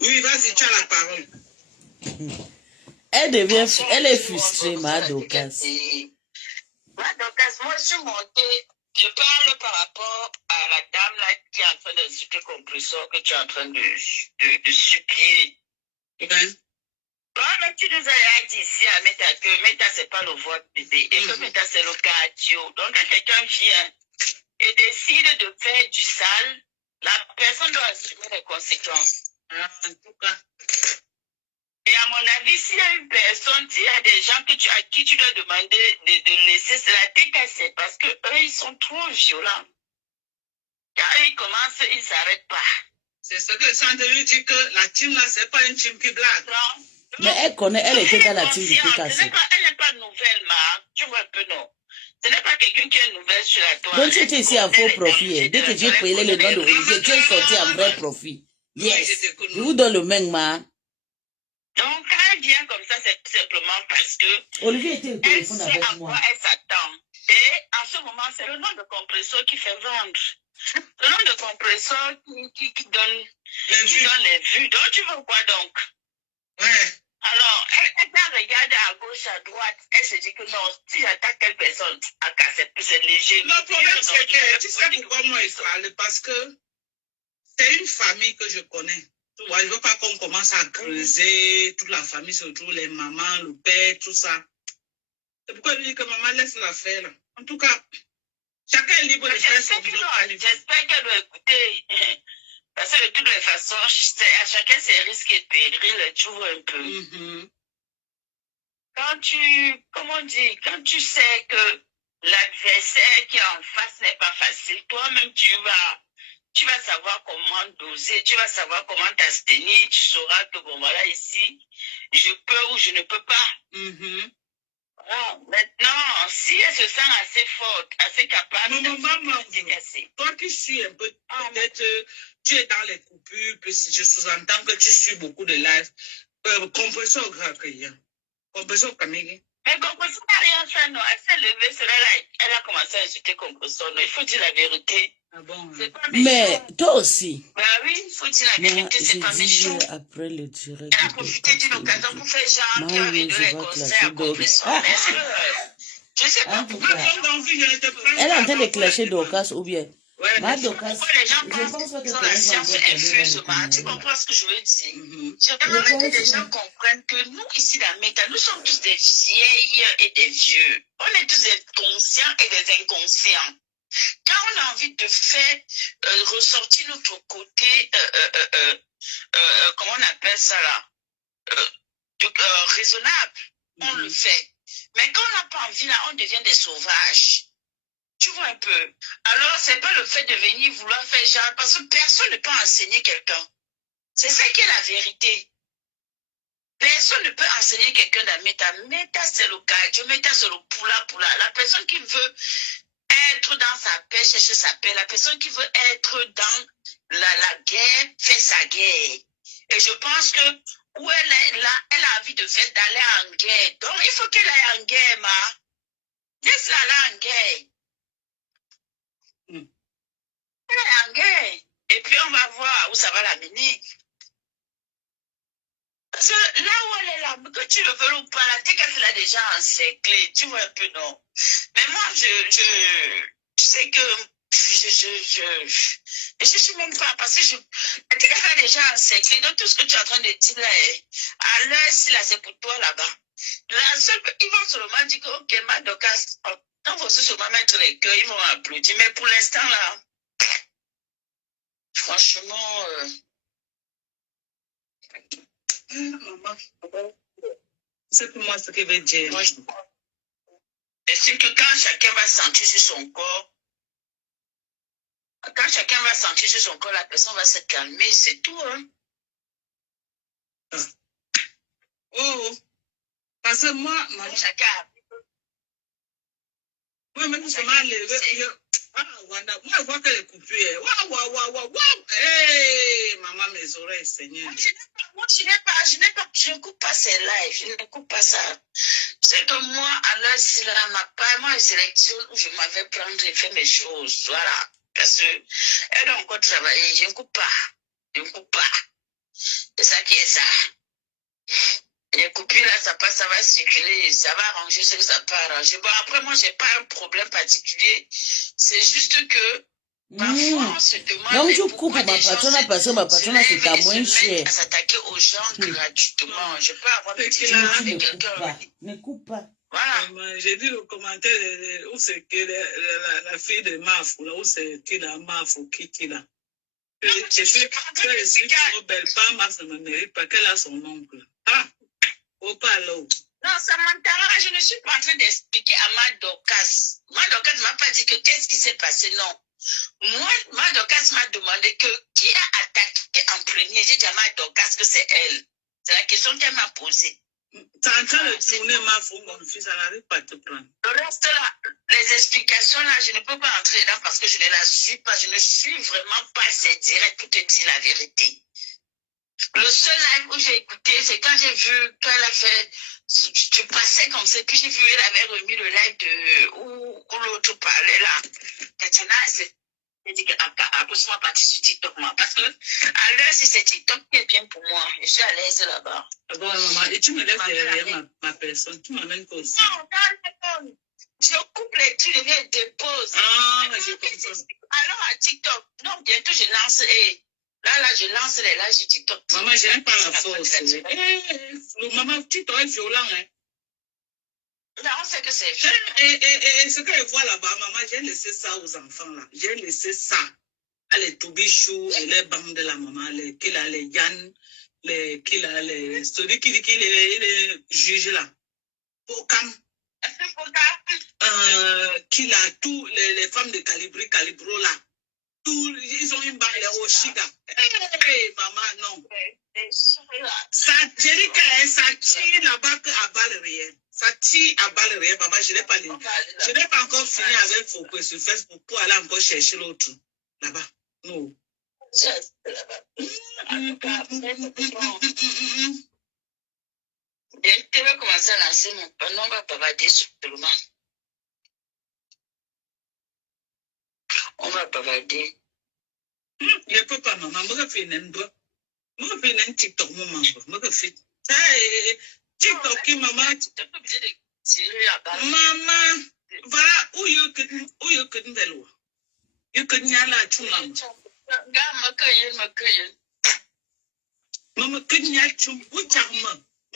Oui, vas-y, tu as la parole. Elle est frustrée, ma Dorcas. Moi, je suis montée. Je parle par rapport à la dame là qui est en train d'insulter compresseur que tu es en train de supplier. Ouais. Toi-même, tu nous as dit ici à Meta que Meta, c'est pas le vote bébé et que Meta, c'est le cardio. Donc, quand quelqu'un vient et décide de faire du sale, la personne doit assumer les conséquences. En tout cas. Et à mon avis, s'il y a une personne, s'il y a des gens à qui tu dois demander de laisser, c'est la TKC parce que eux, ils sont trop violents. Quand ils commencent, ils ne s'arrêtent pas. C'est ce que Sandra lui dit que la team là, c'est pas une team qui blague. Non. Mais elle connaît, elle était dans la team du PKC. Elle n'est pas nouvelle, ma. Tu vois un peu, non. Ce n'est pas quelqu'un qui est nouvelle sur la toile. Donc tu étais ici en faux profit. Dès que j'ai payé le nom de Olivier, tu es sorti en vrai profit. Yes. Je vous donne le même, ma. Donc, quand elle vient comme ça, c'est simplement parce que Olivier était au téléphone elle sait avec à moi. quoi elle s'attend. Et en ce moment, c'est le nom de compresseur qui fait vendre. Le nom de compresseur qui donne les vues. Donc, tu veux quoi donc? Ouais. Alors, elle regarde à gauche, à droite. Elle se dit que non, si j'attaque quelle personne, c'est léger. Le problème, c'est que tu sais pourquoi moi il parle? Parce que c'est une famille que je connais. Tu vois, je ne veux pas qu'on commence à creuser toute la famille, surtout les mamans, le père, tout ça. C'est pourquoi je dis que maman laisse la faire là. En tout cas, chacun est libre de faire son job. J'espère qu'elle doit écouter. Parce que de toutes les façons, à chacun ses risques et périls, tu vois un peu. Quand tu sais que l'adversaire qui est en face n'est pas facile, toi-même tu vas savoir comment doser, tu vas savoir comment t'abstenir, tu sauras que bon voilà ici, je peux ou je ne peux pas. Voilà. Maintenant, si elle se sent assez forte, assez capable, toi qui suis un peu, peut-être tu es dans les coupures, je sous-entends que tu suis beaucoup de live. Compresseur grave que y a. Compresseur Kamigi. Mais Compresseur n'a rien fait, non. Elle s'est levée, elle a commencé à insulter Compresseur. Il faut dire la vérité. Ah bon? Mais toi aussi. Bah oui, il faut dire la vérité, c'est pas méchant. Après le direct. Elle a profité d'une occasion pour faire genre qui avait donné les conseils à Compresseur. Mais est-ce que... Je sais pas pourquoi. Elle est en train de clasher Dorcas ou bien. Ouais, Ma Dorcas, pourquoi les gens pensent qu'ils ont la science infuse, tu comprends ce que je veux dire? J'aimerais que les gens comprennent que nous, ici, dans Meta, nous sommes tous des vieilles et des vieux. On est tous des conscients et des inconscients. Quand on a envie de faire ressortir notre côté, comment on appelle ça là, raisonnable, on le fait. Mais quand on n'a pas envie, là, on devient des sauvages. Tu vois un peu. Alors, c'est pas le fait de venir vouloir faire genre, parce que personne ne peut enseigner quelqu'un. C'est ça qui est la vérité. Personne ne peut enseigner quelqu'un dans Meta. Meta, c'est le cardio. Meta, c'est le poula. La personne qui veut être dans sa paix, chercher sa paix. La personne qui veut être dans la guerre, fait sa guerre. Et je pense que où elle est là, elle a envie de faire d'aller en guerre. Donc, il faut qu'elle aille en guerre, ma. Laisse-la aller en guerre. Elle est en guerre. Et puis, on va voir où ça va l'amener. Parce que là où elle est là, que tu le veux ou pas, la TKC l'a déjà encerclée. Tu vois un peu, non? Mais moi, tu sais que je suis même pas, parce que la TKC l'a déjà encerclée. Donc, tout ce que tu es en train de dire là, à l'heure, si là, c'est pour toi là-bas. La seule, ils vont seulement dire que, ok, ma Dorcas, quand vous seulement mettre les cœurs, ils vont applaudir. Mais pour l'instant, là, franchement, maman, c'est pour moi ce que veut dire. Et c'est que quand chacun va sentir sur son corps, la personne va se calmer, c'est tout. Hein. Oh, parce que moi, maman, Chacun. moi, même je m'en lève. Ah, Wanda, moi, je vois que les coupures. Waouh. Hey, maman, mes oreilles, Seigneur. Je ne coupe pas ces lives, je ne coupe pas ça. C'est que moi, à l'heure, si là, moi, je sélectionne où je m'avais prendre et faire mes choses. Voilà. Parce que elle a encore travaillé, je ne coupe pas. Je ne coupe pas. C'est ça qui est ça. Les coupures, là, ça passe, ça va circuler, ça va arranger ce que ça peut arranger. Bon, après, moi, j'ai pas un problème particulier. C'est juste que parfois, on se demande. Donc, tu coupes ma patronne parce que ma patronne, c'est à moins cher. À s'attaquer aux gens gratuitement. Je peux avoir des Tu ne coupes pas. Ne coupe pas. Voilà. J'ai vu le commentaire où c'est que la fille de Mafou, là, où c'est qui la Mafou, qui là. Je suis trop belle, pas Maf ne me mérite pas, qu'elle a son oncle. Ah, au palo. Non, Samantha, je ne suis pas en train d'expliquer à Madokas. Madokas ne m'a pas dit que qu'est-ce qui s'est passé, non. Moi, Madokas m'a demandé que qui a attaqué en premier. J'ai dit à Madokas que c'est elle. C'est la question qu'elle m'a posée. T'es en train de tourner Mafou, mon fils, ça n'arrive pas à te prendre. Le reste là, les explications là, je ne peux pas entrer dedans parce que je ne la suis pas. Je ne suis vraiment pas assez direct pour te dire la vérité. Le seul live où j'ai écouté, c'est quand j'ai vu qu'elle a fait, tu passais comme ça, puis j'ai vu qu'elle avait remis le live de où l'autre parlait là. Tatiana, j'ai dit qu'après moi partie sur TikTok, moi. Parce que à l'heure, si c'est TikTok qui est bien pour moi, je suis à l'aise là-bas. Ah bon, maman, et tu me laisses derrière ma personne, tu m'amènes pas aussi. Non, je coupe les trucs, je les dépose. Ah, je comprends. Alors à TikTok, non, bientôt je lance, là, je lance les lives sur TikTok. Maman, je n'aime pas la force. Maman, TikTok est violent, hein. Non, on sait que c'est violent. Et ce qu'elle voit là-bas, maman, j'ai laissé ça aux enfants, là. J'ai laissé ça. Les Toubichou et les bandes de la maman, les Yann, celui qui dit qu'il est juge là. Pokam. Qu'il a tous les femmes de Calibro là. Tous, ils ont une balle, les Oshiga. Hey, maman, non. Ça, j'ai dit que ça tire là-bas à balle réelle. Ça tire à balle réelle, maman, je n'ai pas encore fini avec Foucault sur Facebook pour aller encore chercher l'autre. Là-bas. Non. Je vais commencer à lancer mon nom, on va bavader seulement. On va bavader. Je ne peux pas, maman. Je vais faire un TikTok, maman. Je vais faire. TikTok, maman. Maman, voilà où il y a que de l'eau. Il y a que de la chum. Maman, que de la chum. Où t'as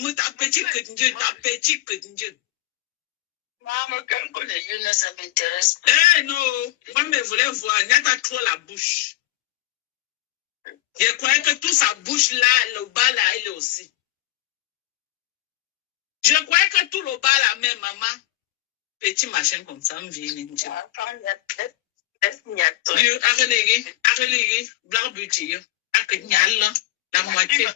moi, t'as petit que Dieu, t'as petit que Dieu. Maman, quand on est jeune, ça m'intéresse. Eh non, moi, je voulais voir, il n'y a pas trop la bouche. Je croyais que toute sa bouche là, le bas là, il est aussi. Je croyais que tout le bas là, même maman, petit machin comme ça, me vient. Arrêtez, blanc buty, la moitié.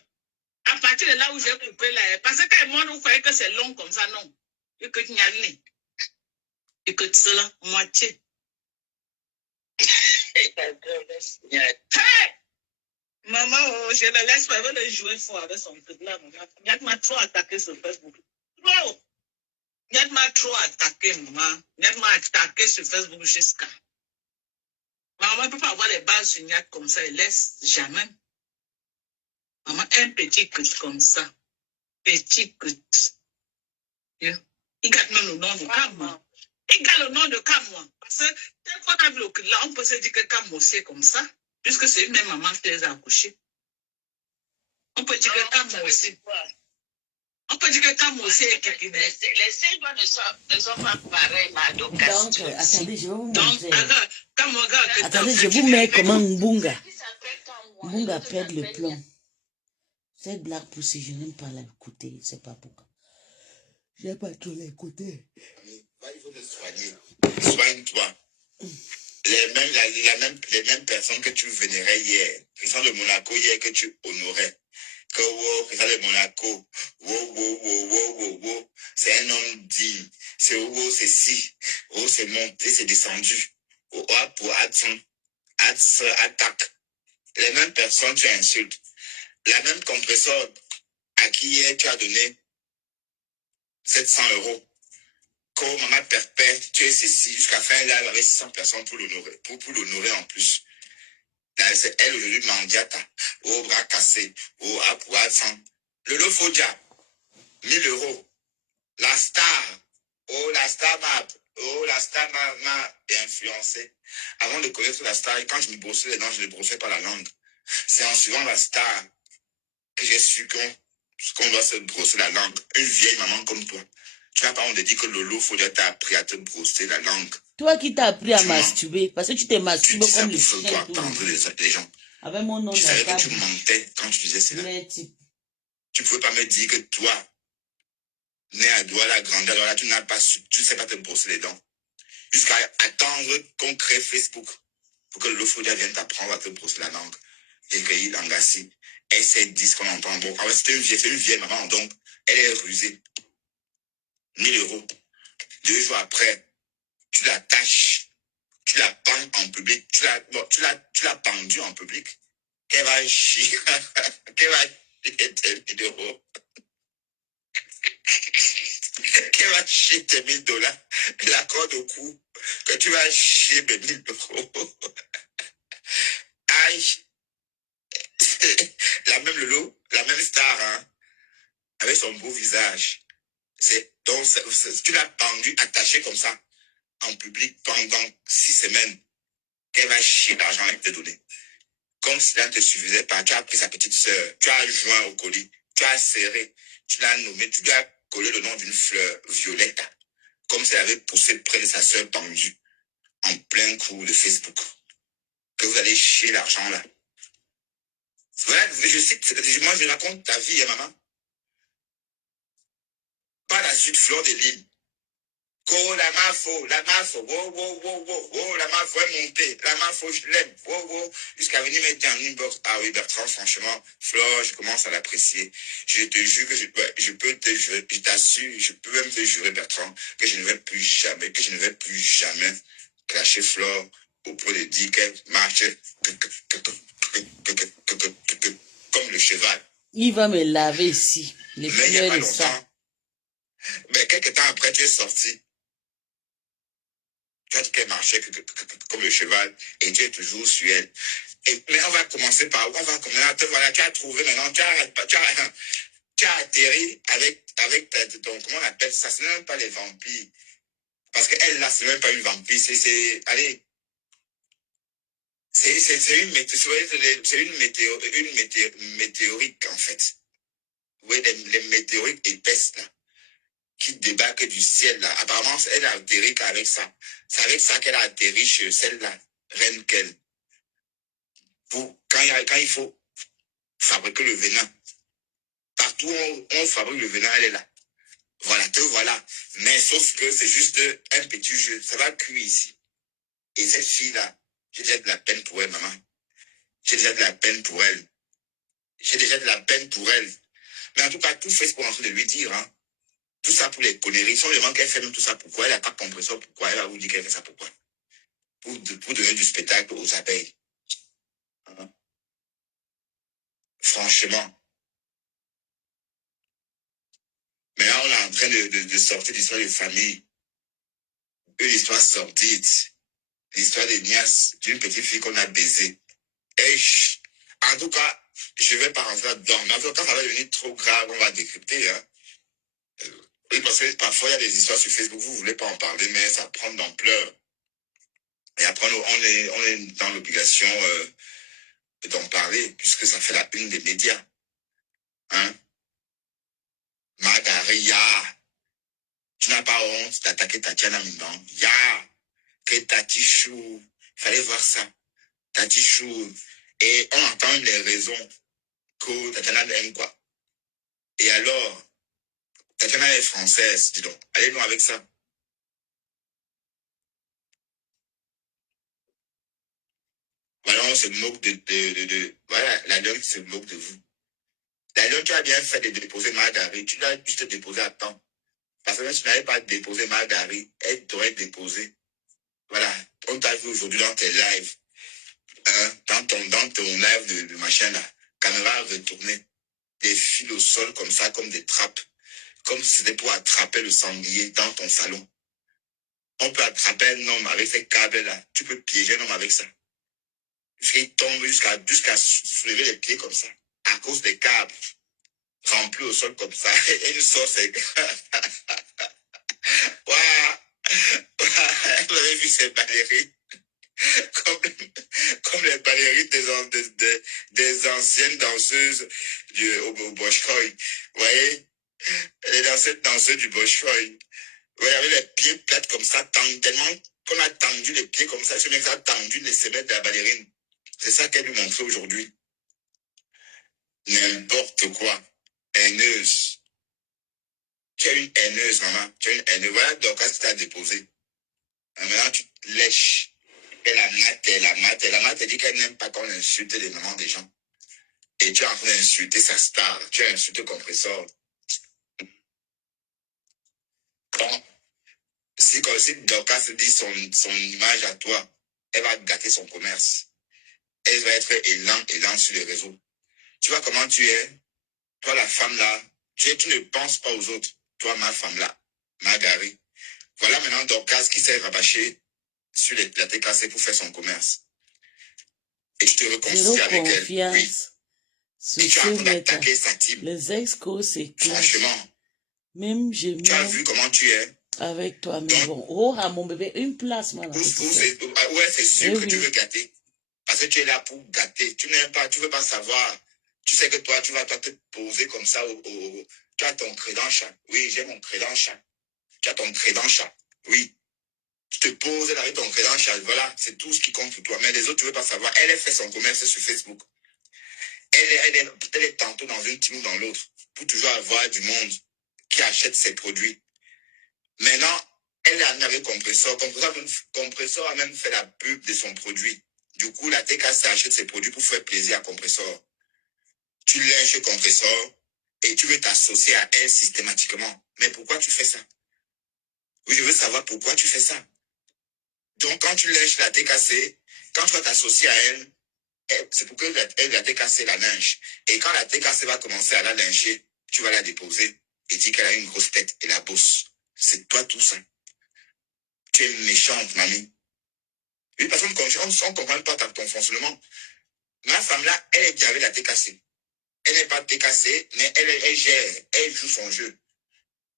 À partir de là où j'ai coupé là, parce que moi, on croyait que c'est long comme ça, non. Et que tu n'y as rien. Et que cela, moitié. Hey! Maman, je le laisse pas, elle veut le jouer fort avec son truc là. Il m'a trop attaqué sur Facebook. Trop! Il m'a trop attaqué, maman. Il m'a attaqué sur Facebook jusqu'à. Maman ne peut pas avoir les bases sur Niat comme ça, elle laisse jamais. Maman, un petit coup comme ça. Petit coup. Il garde même le nom de Cam. Il garde le nom de Cam. Parce que, tel qu'on a vu le coup là, on peut se dire que Cam aussi est comme ça. Puisque c'est une même maman qui les a accouchés. On peut dire que Cam aussi. On peut dire que Cam aussi est quelqu'un. Les cinq ne sont pas pareils, Madokas. Donc, attendez, je vais vous montrer. Donc, attendez, je vous mets comment Mbunga. Mbunga perd le plomb. Cette blague poussée, je n'aime pas l'écouter. C'est pas pourquoi. Je n'aime pas trop l'écouter. Il faut te soigner. Soigne-toi. Les mêmes personnes que tu vénérais hier, les gens de Monaco hier que tu honorais, que wow, que ça de Monaco, wow, c'est un homme digne, c'est wow, c'est si, wow, c'est monté, c'est descendu, wow, pour attaque. Les mêmes personnes, tu insultes. La même compresseur à qui hier tu as donné 700 €. Comme maman perpète, tu es ceci, jusqu'à fin live avec 600 personnes pour l'honorer, pour l'honorer en plus. C'est elle aujourd'hui mandiata, au bras cassé, au apouatsan. Le Lofodia, 1000 €. La star, la star m'a influencé. Avant de connaître la star, quand je me brossais les dents, je ne brossais pas la langue. C'est en suivant la star que j'ai su qu'on doit se brosser la langue. Une vieille maman comme toi. Tu n'as pas honte de dire que Lolo Fodia t'a appris à te brosser la langue. Toi qui t'as appris à Tu mens. masturber, parce que tu t'es Tu masturbé dis ça comme les pour chiens et tout. attendre les gens. Avec mon nom Je savais que dans tu mentais quand tu disais cela. les types. Tu ne pouvais pas me dire que toi, né à Douala, grandi à Douala, tu n'as pas su, tu ne sais pas te brosser les dents. Jusqu'à attendre qu'on crée Facebook pour que Lolo Fodia vienne t'apprendre à te brosser la langue. Et qu'il l'engassi. Et c'est 10 qu'on entend. Bon, ah ouais, c'est une vieille maman, donc elle est rusée. 1000 €. 2 jours après, tu l'attaches, tu la pends en public, tu l'as pendue en public. Qu'elle va chier, qu'elle va chier tes 1000 €. Qu'elle va chier tes 1000 $. La corde au cou, que tu vas chier mes 1000 €. Aïe. La même Lolo, la même star, hein, avec son beau visage. Donc, tu l'as pendu, attaché comme ça, en public pendant 6 semaines. Qu'elle va chier l'argent avec te donner. Comme si cela ne te suffisait pas, tu as pris sa petite sœur, tu as joint au colis, tu as serré, tu l'as nommé, tu lui as collé le nom d'une fleur violette, comme si elle avait poussé près de sa sœur pendue, en plein coup de Facebook. Que vous allez chier l'argent là. Voilà, je sais, moi je raconte ta vie, hein, maman. Pas la suite fleur de l'île. Oh, la mafo, wow, la mafo est montée, la mafo, je l'aime, wow, jusqu'à venir mettre un inbox. Ah oui, Bertrand, franchement, Flore, je commence à l'apprécier. Je te jure que je peux te jurer, je t'assure, je peux même te jurer, Bertrand, que je ne vais plus jamais clasher Flore pour lui dire qu'elle marche comme le cheval. Il va me laver ici. Les Mais il n'y a pas fleurs de ça. longtemps, mais quelques temps après, tu es sorti. Tu as dit qu'elle marchait comme le cheval et tu es toujours sur elle. Mais on va commencer par où? Voilà, tu as trouvé maintenant, tu as atterri avec ton, comment on appelle ça? Ce n'est même pas les vampires. Parce qu'elle, là, ce n'est même pas une vampire. Allez, c'est une météorite, en fait. Oui, les météorites épaisses, là, qui débarquent du ciel, là. Apparemment, elle a atterri qu'avec ça. C'est avec ça qu'elle a atterri chez celle-là, Reine Kel. Quand il faut fabriquer le venin, partout où on fabrique le venin, elle est là. Voilà, te voilà. Mais sauf que c'est juste un petit jeu. Ça va cuire ici. Et cette fille-là, j'ai déjà de la peine pour elle, maman. J'ai déjà de la peine pour elle. Mais en tout cas, tout fait ce qu'on est en train de lui dire. Hein. Tout ça pour les conneries. Si on demande qu'elle fait même tout ça, pourquoi? Elle n'a pas compris ça, pourquoi? Elle va vous dire qu'elle fait ça, pourquoi? Pour donner du spectacle aux abeilles. Hein. Franchement. Mais là, on est en train de sortir l'histoire de famille. Une histoire sordide. L'histoire de Nias, d'une petite fille qu'on a baisée. Et en tout cas, je ne vais pas rentrer là-dedans. Mais en tout cas, quand ça va devenir trop grave, on va décrypter. Hein. Oui, parce que parfois, il y a des histoires sur Facebook, vous ne voulez pas en parler, mais ça prend d'ampleur. Et après, on est dans l'obligation d'en parler, puisque ça fait la une des médias. Hein? Magaria, tu n'as pas honte d'attaquer Tatiana Mindan. Ya, que Tatichou, il fallait voir ça. Tatichou. Et on entend les raisons que Tatiana aime quoi. Et alors, Tatiana est française, dis donc. Allez-nous avec ça. Voilà, on se moque voilà, la dame se moque de vous. D'ailleurs, tu as bien fait de déposer Marguerite. Tu dois juste déposer à temps. Parce que même si tu n'avais pas déposé Marguerite, elle t'aurait déposé. Voilà. On t'a vu aujourd'hui dans tes lives. Hein, dans ton live de machin là. Caméra retournée. Des fils au sol comme ça, comme des trappes. Comme si c'était pour attraper le sanglier dans ton salon. On peut attraper un homme avec ces câbles-là. Tu peux piéger un homme avec ça. Jusqu'il tombe, jusqu'à soulever les pieds comme ça. À cause des câbles. Remplis au sol comme ça. Et une sauce. Waouh! Vous avez vu ces ballerines? Comme les ballerines des anciennes danseuses au Bolshoi. Vous voyez? Les danseuses du Bolshoi. Vous voyez, avec les pieds plates comme ça, tellement qu'on a tendu les pieds comme ça, ce mec a tendu les semelles de la ballerine. C'est ça qu'elle nous montre aujourd'hui. N'importe quoi. Haineuse. Tu es une haineuse, maman. Tu es une haineuse. Voilà, donc, quand tu t'as déposé. Maintenant, tu te lèches. Et la mate, elle dit qu'elle n'aime pas qu'on insulte les mamans des gens. Et tu es en train d'insulter sa star. Tu as insulté Compressor. Bon, si Dorcas dit son image à toi, elle va gâter son commerce. Elle va être élan sur les réseaux. Tu vois comment tu es? Toi, la femme là, tu ne penses pas aux autres. Toi, ma femme là, Marguerite. Voilà maintenant Dorcas qui s'est rabâché sur la TKC pour faire son commerce. Et tu te réconcilies avec elle. Oui. Et tu es en train d'attaquer sa team. Les ex-co, c'est clair. Franchement. Même je Tu as vu comment tu es? Avec toi, mais bon. Oh, mon bébé, une place, moi. Ouais, c'est sûr que tu veux gâter. Parce que tu es là pour gâter. Tu n'aimes pas, tu veux pas savoir. Tu sais que toi, tu vas te poser comme ça tu as ton crédence. Oui, j'ai mon crédence. Tu as ton crédence. Oui. Tu te poses avec ton crédence. Voilà, c'est tout ce qui compte pour toi. Mais les autres, tu veux pas savoir. Elle a fait son commerce sur Facebook. Elle est tantôt dans une team ou dans l'autre. Pour toujours avoir du monde qui achète ses produits. Maintenant, elle est amie avec Compressor. Compressor a même fait la pub de son produit. Du coup, la TKC achète ses produits pour faire plaisir à Compressor. Tu lynches Compressor et tu veux t'associer à elle systématiquement. Mais pourquoi tu fais ça? Oui, je veux savoir pourquoi tu fais ça. Donc, quand tu lynches la TKC, quand tu vas t'associer à elle, c'est pour que la TKC la lynche. Et quand la TKC va commencer à la lyncher, tu vas la déposer et dire qu'elle a une grosse tête et la bosse. C'est toi tout ça. Tu es méchante, mamie. Oui, parce qu'on ne comprend pas ton fonctionnement. Ma femme là, elle est bien avec la TKC. Elle n'est pas TKC, mais elle gère, elle joue son jeu.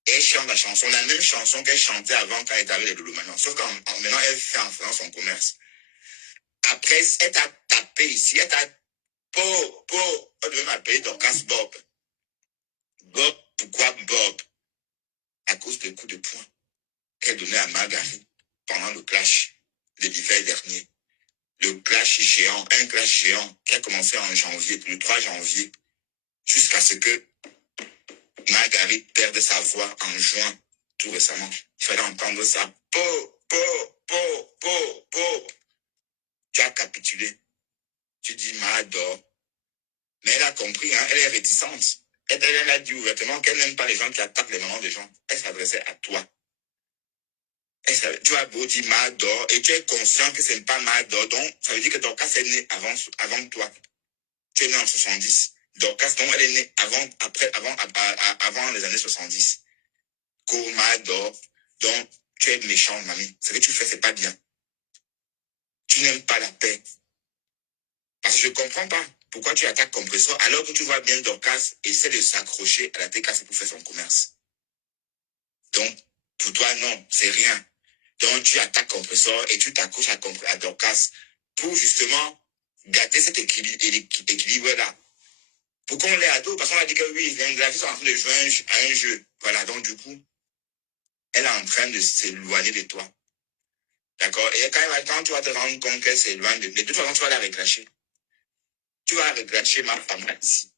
Et elle chante la chanson, la même chanson qu'elle chantait avant quand elle était avec les Loulou maintenant. Sauf qu'en maintenant, elle fait en faisant son commerce. Après, elle t'a tapé ici, elle t'a... on devait m'appeler Dorcas Bob. Bob, pourquoi Bob? À cause des coups de poing qu'elle donnait à Marguerite pendant le clash de l'hiver dernier. Le clash géant, un clash géant qui a commencé en janvier, le 3 janvier, jusqu'à ce que Marguerite perde sa voix en juin, tout récemment. Il fallait entendre ça. Tu as capitulé. Tu dis, Mador. Mais elle a compris, hein, elle est réticente. Elle a dit ouvertement qu'elle n'aime pas les gens qui attaquent les mamans des gens. Elle s'adressait à toi. Tu as beau dire Mador et tu es conscient que ce n'est pas Mador. Donc, ça veut dire que Dorcas est née avant toi. Tu es né en 70. Dorcas, donc, elle est née avant les années 70. Mador. Donc, tu es méchante, mamie. Ce que tu fais, c'est pas bien. Tu n'aimes pas la paix. Parce que je ne comprends pas pourquoi tu attaques Compressor alors que tu vois bien Dorcas essaie de s'accrocher à la TKC pour faire son commerce. Donc, pour toi, non, c'est rien. Donc, tu attaques Compressor et tu t'accroches à Dorcas pour justement gâter cet équilibre-là. Pour qu'on l'ait à dos, parce qu'on a dit que oui, les graphistes sont en train de jouer à un jeu. Voilà, donc du coup, elle est en train de s'éloigner de toi. D'accord? Et quand tu vas te rendre compte qu'elle s'éloigne de toute façon, tu vas la reclasher. Tu vas reclasher ma femme là ici.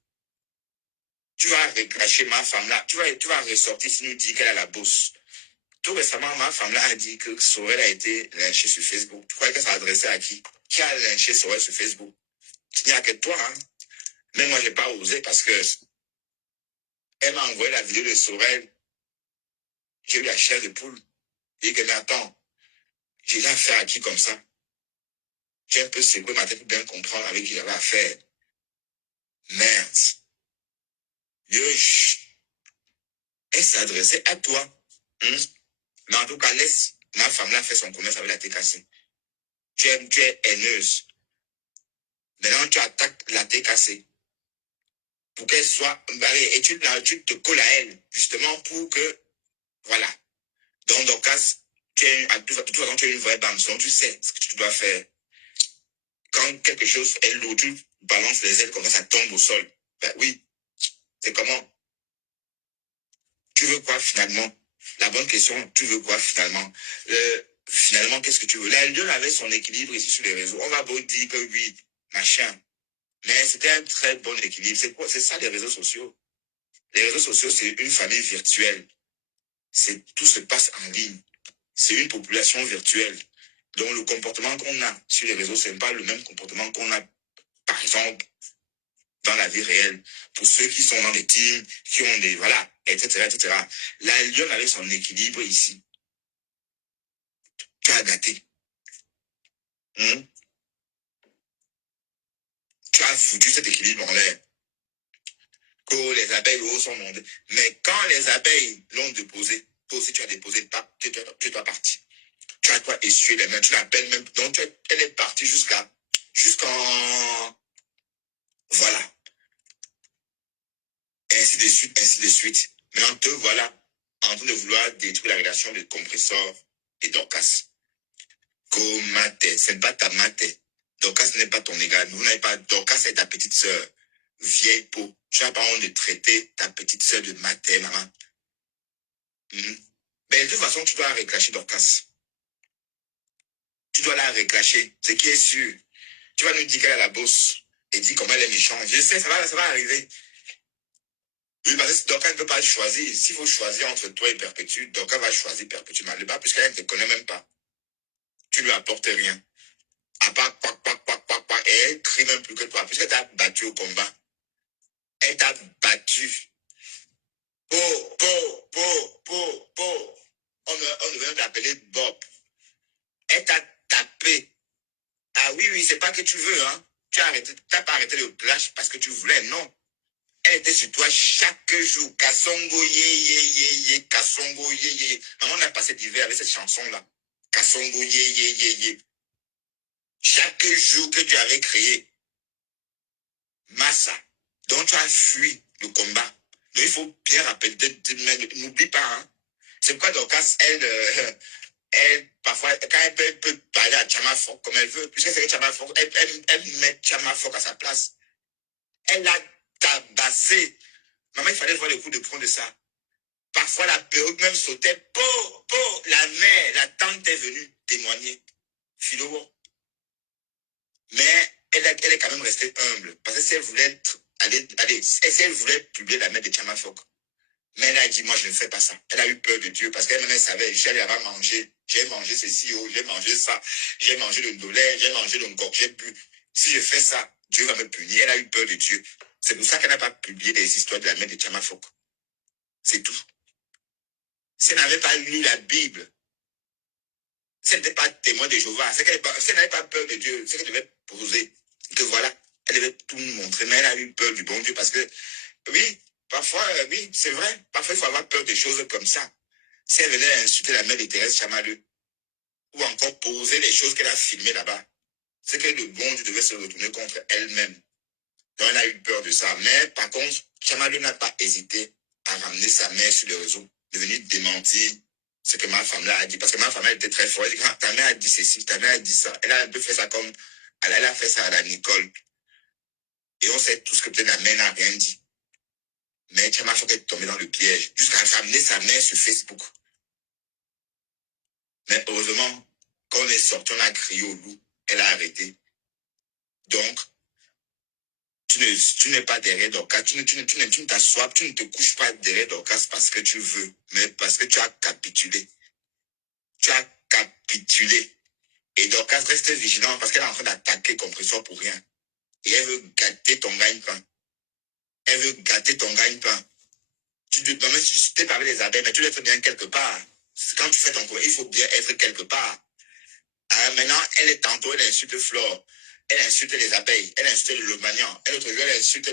Tu vas reclasher ma femme là. Tu vas ressortir si nous dit qu'elle a la bosse. Tout récemment, ma femme là a dit que Sorel a été lynché sur Facebook. Tu crois qu'elle s'adressait à qui? Qui a lynché Sorel sur Facebook? Il n'y a que toi, hein? Mais moi, je n'ai pas osé parce que Elle m'a envoyé la vidéo de Sorel. J'ai eu la chair de poule. Et que, mais attends, j'ai eu affaire à qui comme ça? J'ai un peu secoué ma tête pour bien comprendre avec qui j'avais affaire. Merde. Elle s'adressait à toi. Mais en tout cas, laisse ma femme là faire son commerce avec la TKC. Tu es haineuse. Maintenant, tu attaques la TKC. Pour qu'elle soit... Et tu te colles à elle, justement pour que... Voilà. Donc, Dorcas, de toute façon, tu es une vraie bande-son. Tu sais ce que tu dois faire. Quand quelque chose est lourd, tu balances les ailes comme ça tombe au sol. Ben oui. C'est comment? Tu veux quoi finalement? La bonne question, tu veux quoi finalement? Finalement, qu'est-ce que tu veux? La Lyon avait son équilibre ici sur les réseaux. On va beau dire que oui, machin. Mais c'était un très bon équilibre. C'est quoi? C'est ça les réseaux sociaux. Les réseaux sociaux, c'est une famille virtuelle. Tout se passe en ligne. C'est une population virtuelle. Donc le comportement qu'on a sur les réseaux, ce n'est pas le même comportement qu'on a, par exemple, dans la vie réelle. Pour ceux qui sont dans des teams, qui ont des... Voilà, etc., etc. La Lyon avait son équilibre ici. Tu as gâté. Tu as foutu cet équilibre en l'air. Que les abeilles sont montées. Mais quand les abeilles l'ont déposé, toi aussi tu as déposé, tu dois partir. Tu as toi essuyer les mains, tu l'appelles même. Donc elle est partie jusqu'en... Voilà. Et ainsi de suite, ainsi de suite. Maintenant, te voilà en train de vouloir détruire la relation de Compressor et Dorcas. Ce n'est pas ta mate. Dorcas n'est pas ton égal. Vous n'avez pas... Dorcas est ta petite sœur. Vieille peau. Tu n'as pas honte de traiter ta petite sœur de mater, maman. Mais de toute façon, tu dois reclasher Dorcas. Tu dois la reclasher. Ce qui est sûr. Tu vas nous dire qu'elle a la bosse. Et dire comment elle est méchante. Je sais, ça va arriver. Oui, parce que Dorcas ne peut pas choisir. S'il faut choisir entre toi et Perpétue, Dorcas va choisir Perpétue Maleba, puisqu'elle ne te connaît même pas. Tu lui apportes rien. À part quoi. Et elle crie même plus que toi, puisqu'elle t'a battu au combat. Elle t'a battu. Po. On devait t'appeler Bob. Elle t'a tapé. Ah oui, c'est pas que tu veux, hein. Tu n'as pas arrêté le clash parce que tu voulais, non. Elle était sur toi chaque jour. Kassongo, ye, Kassongo, ye. Maman, on a passé l'hiver avec cette chanson-là. Kassongo, ye. Chaque jour que tu avais créé. Massa. Donc, tu as fui le combat. Donc, il faut bien rappeler, n'oublie pas, hein. C'est pourquoi Dorcas, elle, parfois, quand elle peut parler à Chamafoc comme elle veut, puisqu'elle sait que Chamafoc, elle met Chamafoc à sa place. Elle l'a tabassé. Maman, il fallait voir le coup de poing de ça. Parfois, la perruque même sautait. La mère, la tante est venue témoigner. Philo. Mais elle est quand même restée humble. Parce que si elle voulait si elle voulait publier la mère de Chamafoc, mais elle a dit, moi, je ne fais pas ça. Elle a eu peur de Dieu parce qu'elle-même savait, j'allais avoir mangé. J'ai mangé ceci, j'ai mangé ça. J'ai mangé le ndolé, j'ai mangé le ngok, j'ai bu. Si je fais ça, Dieu va me punir. Elle a eu peur de Dieu. C'est pour ça qu'elle n'a pas publié des histoires de la mère de Chamafoc. C'est tout. Si elle n'avait pas lu la Bible, si elle n'était pas témoin de Jéhovah, si elle n'avait pas peur de Dieu, c'est qu'elle devait poser. Que voilà, elle devait tout nous montrer. Mais elle a eu peur du bon Dieu parce que, oui, parfois, oui, c'est vrai. Parfois, il faut avoir peur des choses comme ça. Si elle venait insulter la mère de Thérèse Chamaleux, ou encore poser les choses qu'elle a filmées là-bas, c'est que le bon Dieu devait se retourner contre elle-même. Donc, elle a eu peur de ça. Mais, par contre, Chamaleux n'a pas hésité à ramener sa mère sur les réseaux, de venir démentir ce que ma femme là a dit. Parce que ma femme, elle était très forte. Elle dit, ta mère a dit ceci, ta mère a dit ça. Elle a un peu fait ça comme, elle a fait ça à la Nicole. Et on sait tous que peut-être la mère n'a rien dit. Mais Chamafoc est tombé dans le piège, jusqu'à ramener sa mère sur Facebook. Mais heureusement, quand on est sorti, on a crié au loup. Elle a arrêté. Donc, tu n'es pas derrière Dorcas. Tu ne t'assois, tu ne te couches pas derrière Dorcas parce que tu veux, mais parce que tu as capitulé. Tu as capitulé. Et Dorcas reste vigilant parce qu'elle est en train d'attaquer Compressor pour rien. Et elle veut gâter ton gagne-pain. Elle veut gâter ton gagne-pain. Non, mais si tu t'es parlé des abeilles, mais tu les fais bien quelque part. Quand tu fais ton cours, il faut bien être quelque part. Maintenant, tantôt, elle insulte Flore. Elle insulte les abeilles. Elle insulte le maniant. Elle, autre jour, elle insulte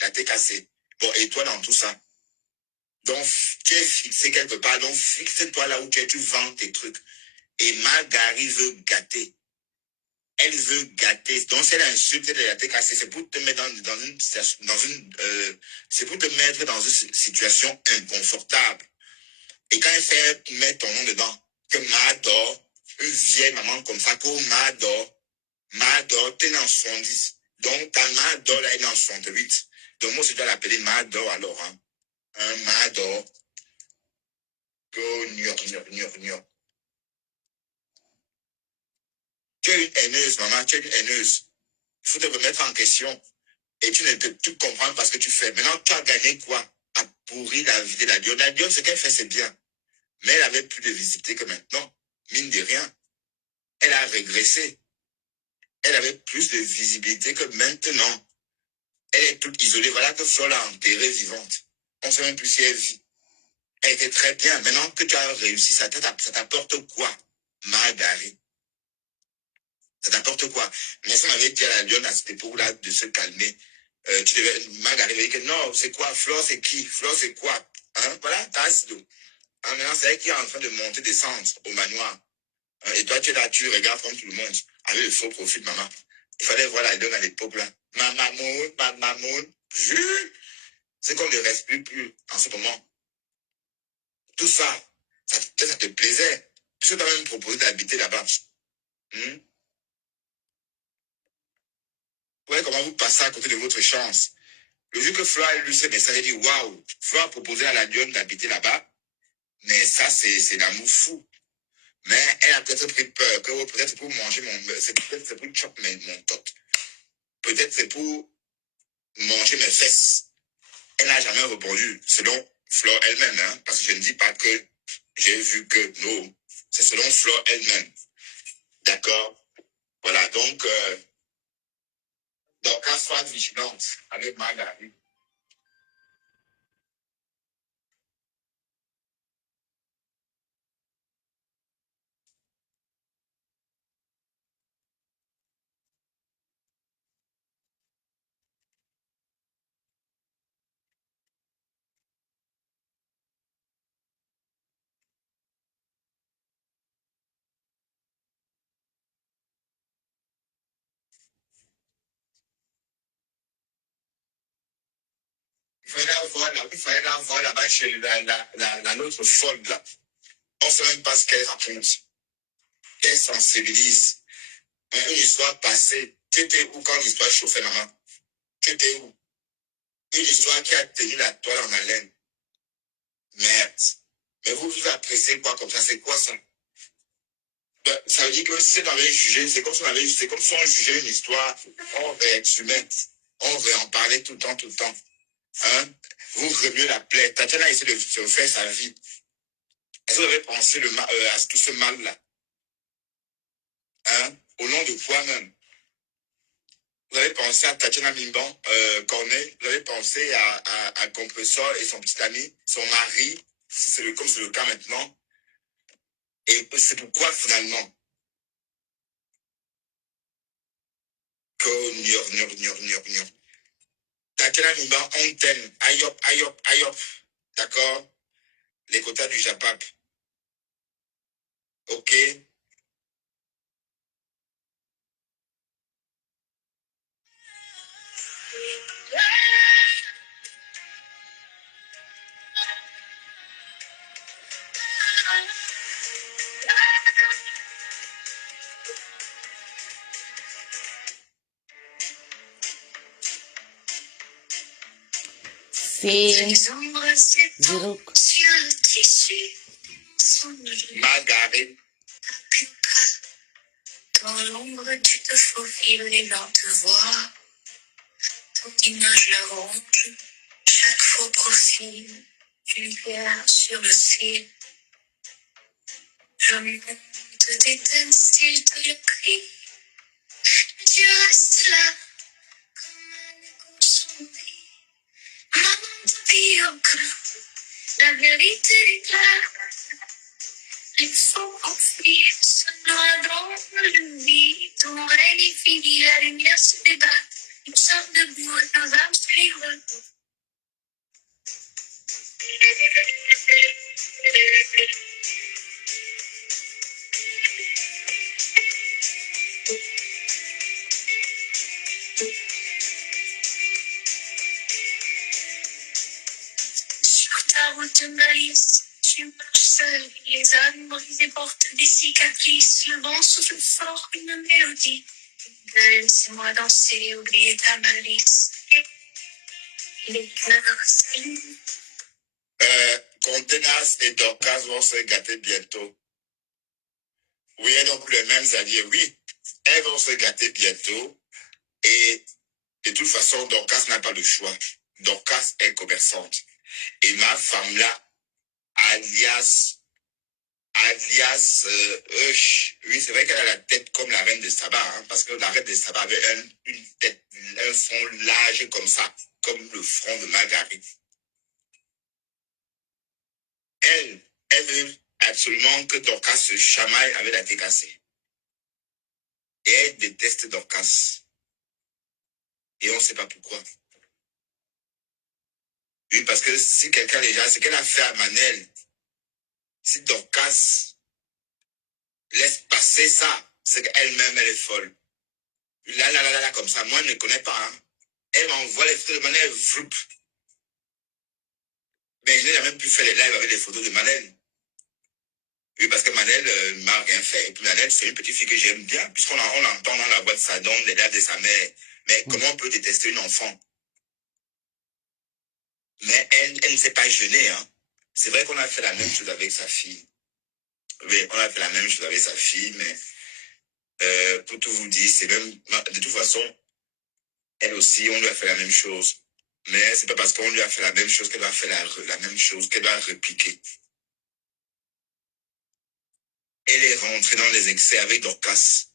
la TKC. Bon, et toi dans tout ça? Donc, tu es fixé quelque part. Donc, fixe-toi là où tu es. Tu vends tes trucs. Et Margari veut gâter. Elle veut gâter. Donc, si elle insulte la TKC, c'est pour te mettre c'est pour te mettre dans une situation inconfortable. Et quand elle fait mettre ton nom dedans, que Mador, une vieille maman comme ça, comme Mador, t'es dans 70. Donc, ta Mador, là, elle est dans 68. Donc, moi, je dois l'appeler Mador, alors, hein. Un Mador. Go, nior. Tu es une haineuse, maman, tu es une haineuse. Il faut te remettre en question. Et tu comprends pas ce que tu fais. Maintenant, tu as gagné quoi? À pourrir la vie de la Dionne. La Dionne, ce qu'elle fait, c'est bien. Mais elle avait plus de visibilité que maintenant. Mine de rien. Elle a régressé. Elle avait plus de visibilité que maintenant. Elle est toute isolée. Voilà que Flore l'a enterrée vivante. On ne sait même plus si elle vit. Elle était très bien. Maintenant que tu as réussi, ça t'apporte quoi, Margari? Ça t'apporte quoi? Mais si on avait dit à la Lyon à cette époque-là de se calmer, Margari avait dit que non, c'est quoi? Flore, c'est qui? Flore, c'est quoi? Hein? Voilà, tasse d'eau. Hein, maintenant, c'est elle qui est en train de monter, descendre au manoir. Hein, et toi, tu es là, tu regardes comme tout le monde, avec le faux profil, maman. Il fallait voir la Lyon à l'époque, là. Ma maman, c'est qu'on ne respire plus en ce moment. Tout ça, ça te plaisait. Puisque tu as même proposé d'habiter là-bas. Ouais, comment vous passez à côté de votre chance? Le jour que Flore a lu ce message, elle dit waouh, Flore a proposé à la Lyon d'habiter là-bas. Mais ça, c'est l'amour fou. Mais elle a peut-être pris peur, que peut-être pour manger peut-être c'est pour choper mon top. Peut-être c'est pour manger mes fesses. Elle n'a jamais répondu, selon Flore elle-même, hein, parce que je ne dis pas que j'ai vu que non. C'est selon Flore elle-même. D'accord? Voilà, donc qu'elle soit vigilante avec Margari. Il fallait la voir là-bas chez la nôtre folle, là. On ne sait même pas ce qu'elle raconte. Qu'elle sensibilise. Une histoire passée. Tu étais où quand l'histoire chauffait, maman? Tu étais où? Une histoire qui a tenu la toile en haleine. Merde. Mais vous appréciez quoi comme ça? C'est quoi ça? Ça veut dire que si on avait jugé, c'est comme si on jugeait une histoire, on réexhumait, on en parler tout le temps. Hein? Vous remuez la plaie. Tatiana essaie de se refaire sa vie. Est-ce que vous avez pensé à tout ce mal-là? Hein? Au nom de quoi même? Vous avez pensé à Tatiana Mimban, Corneille, vous avez pensé à Compressor et son petit ami, son mari, comme c'est le cas maintenant. Et c'est pourquoi finalement que Nior. Tatiana Mimban, on t'aime. Ayop. D'accord? Les quotas du Japap. Ok? C'est zéro. Margaret. Dans l'ombre, tu te faufiles et l'on te voit. Ton image la ronge, chaque faux profil, une pierre sur le ciel. Je monte d'étincelles de le cri. Tu restes là, comme un écho sommeil. Maman tapioca, c'est fini, la lumière se débat. Nous sommes debout, nos âmes se livrent. Sur ta route malice, tu marches seul. Les âmes brisées portent des cicatrices. Le vent souffle fort une mélodie. Laisse-moi danser, oublier ta malice. Les cœurs saignent. Contenas et Dorcas vont se gâter bientôt. Oui, elles n'ont plus les mêmes alliés. Oui, elles vont se gâter bientôt. Et de toute façon, Dorcas n'a pas le choix. Dorcas est commerçante. Et ma femme là, alias, oui, c'est vrai qu'elle a la tête comme la reine de Saba, hein, parce que la reine de Saba avait une tête, un front large comme ça, comme le front de Marguerite. Elle veut absolument que Dorcas se chamaille avec la tête cassée. Et elle déteste Dorcas. Et on ne sait pas pourquoi. Oui, parce que si quelqu'un déjà, ce qu'elle a fait à Manel, si Dorcas laisse passer ça, c'est qu'elle-même, elle est folle. Là, comme ça, moi, je ne connais pas. Hein. Elle m'envoie les photos de Manel, vroup. Mais je n'ai jamais pu faire les lives avec les photos de Manel. Oui, parce que Manel ne m'a rien fait. Et puis Manel, c'est une petite fille que j'aime bien, puisqu'on l'entend dans la voix de sa donne, les lives de sa mère. Mais comment on peut détester une enfant? Mais elle ne s'est pas gênée. Hein. C'est vrai qu'on a fait la même chose avec sa fille. Oui, on a fait la même chose avec sa fille, mais pour tout vous dire, c'est même, de toute façon, elle aussi, on lui a fait la même chose. Mais c'est pas parce qu'on lui a fait la même chose qu'elle va faire la même chose, qu'elle va répliquer. Elle est rentrée dans les excès avec Dorcas,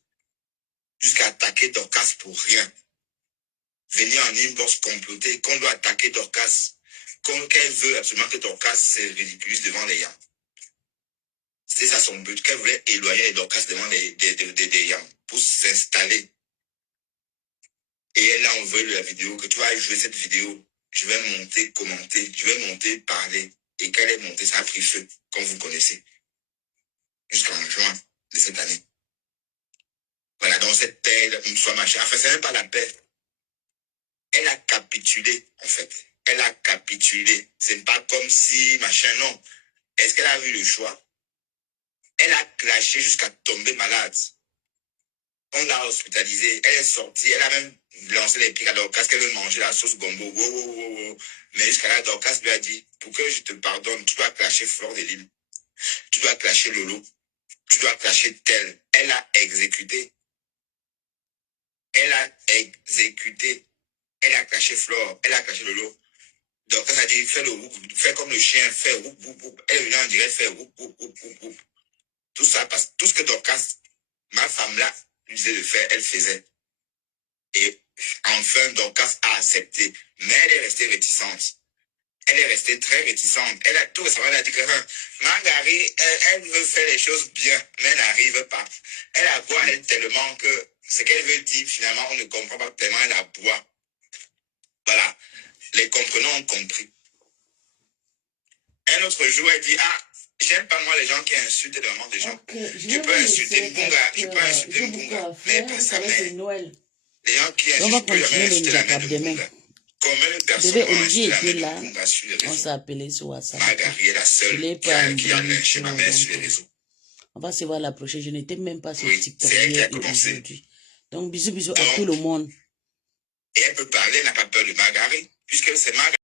jusqu'à attaquer Dorcas pour rien. Venir en inbox comploter qu'on doit attaquer Dorcas, qu'elle veut absolument que Dorcas se ridiculise devant les Yams. C'était ça son but, qu'elle voulait éloigner les Dorcas devant des Yams pour s'installer. Et elle a envoyé la vidéo, que tu vas jouer cette vidéo, je vais monter, commenter, je vais monter, parler. Et qu'elle est montée, ça a pris feu, comme vous connaissez. Jusqu'en juin de cette année. Voilà, dans cette paix, une soit machin. Enfin, c'est même pas la paix. Elle a capitulé, en fait. Elle a capitulé. C'est pas comme si, machin, non. Est-ce qu'elle a vu le choix? Elle a clashé jusqu'à tomber malade. On l'a hospitalisée. Elle est sortie. Elle a même lancé les pics à Dorcas qu'elle veut manger la sauce gombo. Wow. Mais jusqu'à là, Dorcas lui a dit, pour que je te pardonne, tu dois clasher Fleur de Lille. Tu dois clasher Lolo. Tu dois clasher tel. Elle a exécuté. Elle a exécuté. Elle a caché Flore. Elle a caché Lolo. Donc, elle a dit, fais comme le chien, fais whoop, whoop, whoop. Elle vient en direct, fait whoop, whoop, whoop, whoop, whoop. Tout ça, parce que tout ce que Dorcas, ma femme là, lui disait de faire, elle faisait. Et enfin, Dorcas a accepté. Mais elle est restée réticente. Elle est restée très réticente. Elle a tout récemment, elle a dit que Marguerite, elle veut faire les choses bien, mais elle n'arrive pas. Elle aboie, elle, tellement que ce qu'elle veut dire, finalement, on ne comprend pas tellement, elle aboie. Voilà. Les comprenants ont compris. Un autre jour, elle dit, j'aime pas moi les gens qui insultent vraiment des gens. Okay, tu peux insulter Mbunga, tu peux insulter Mbunga, mais pas sa mère. Les gens qui insultent, tu peux jamais insulter la mère de Mbunga. Combien de personnes ont insulté la mère de Mbunga sur les réseaux? On s'est appelé sur WhatsApp. Marguerite est la seule qui a lynché ma mère sur les réseaux. On va se voir la prochaine. Je n'étais même pas sur Oui, TikTok c'est elle qui a hier et commencé. aujourd'hui. Donc, bisous à tout le monde. Et elle peut parler, elle n'a pas peur de Marguerite, puisque c'est Marguerite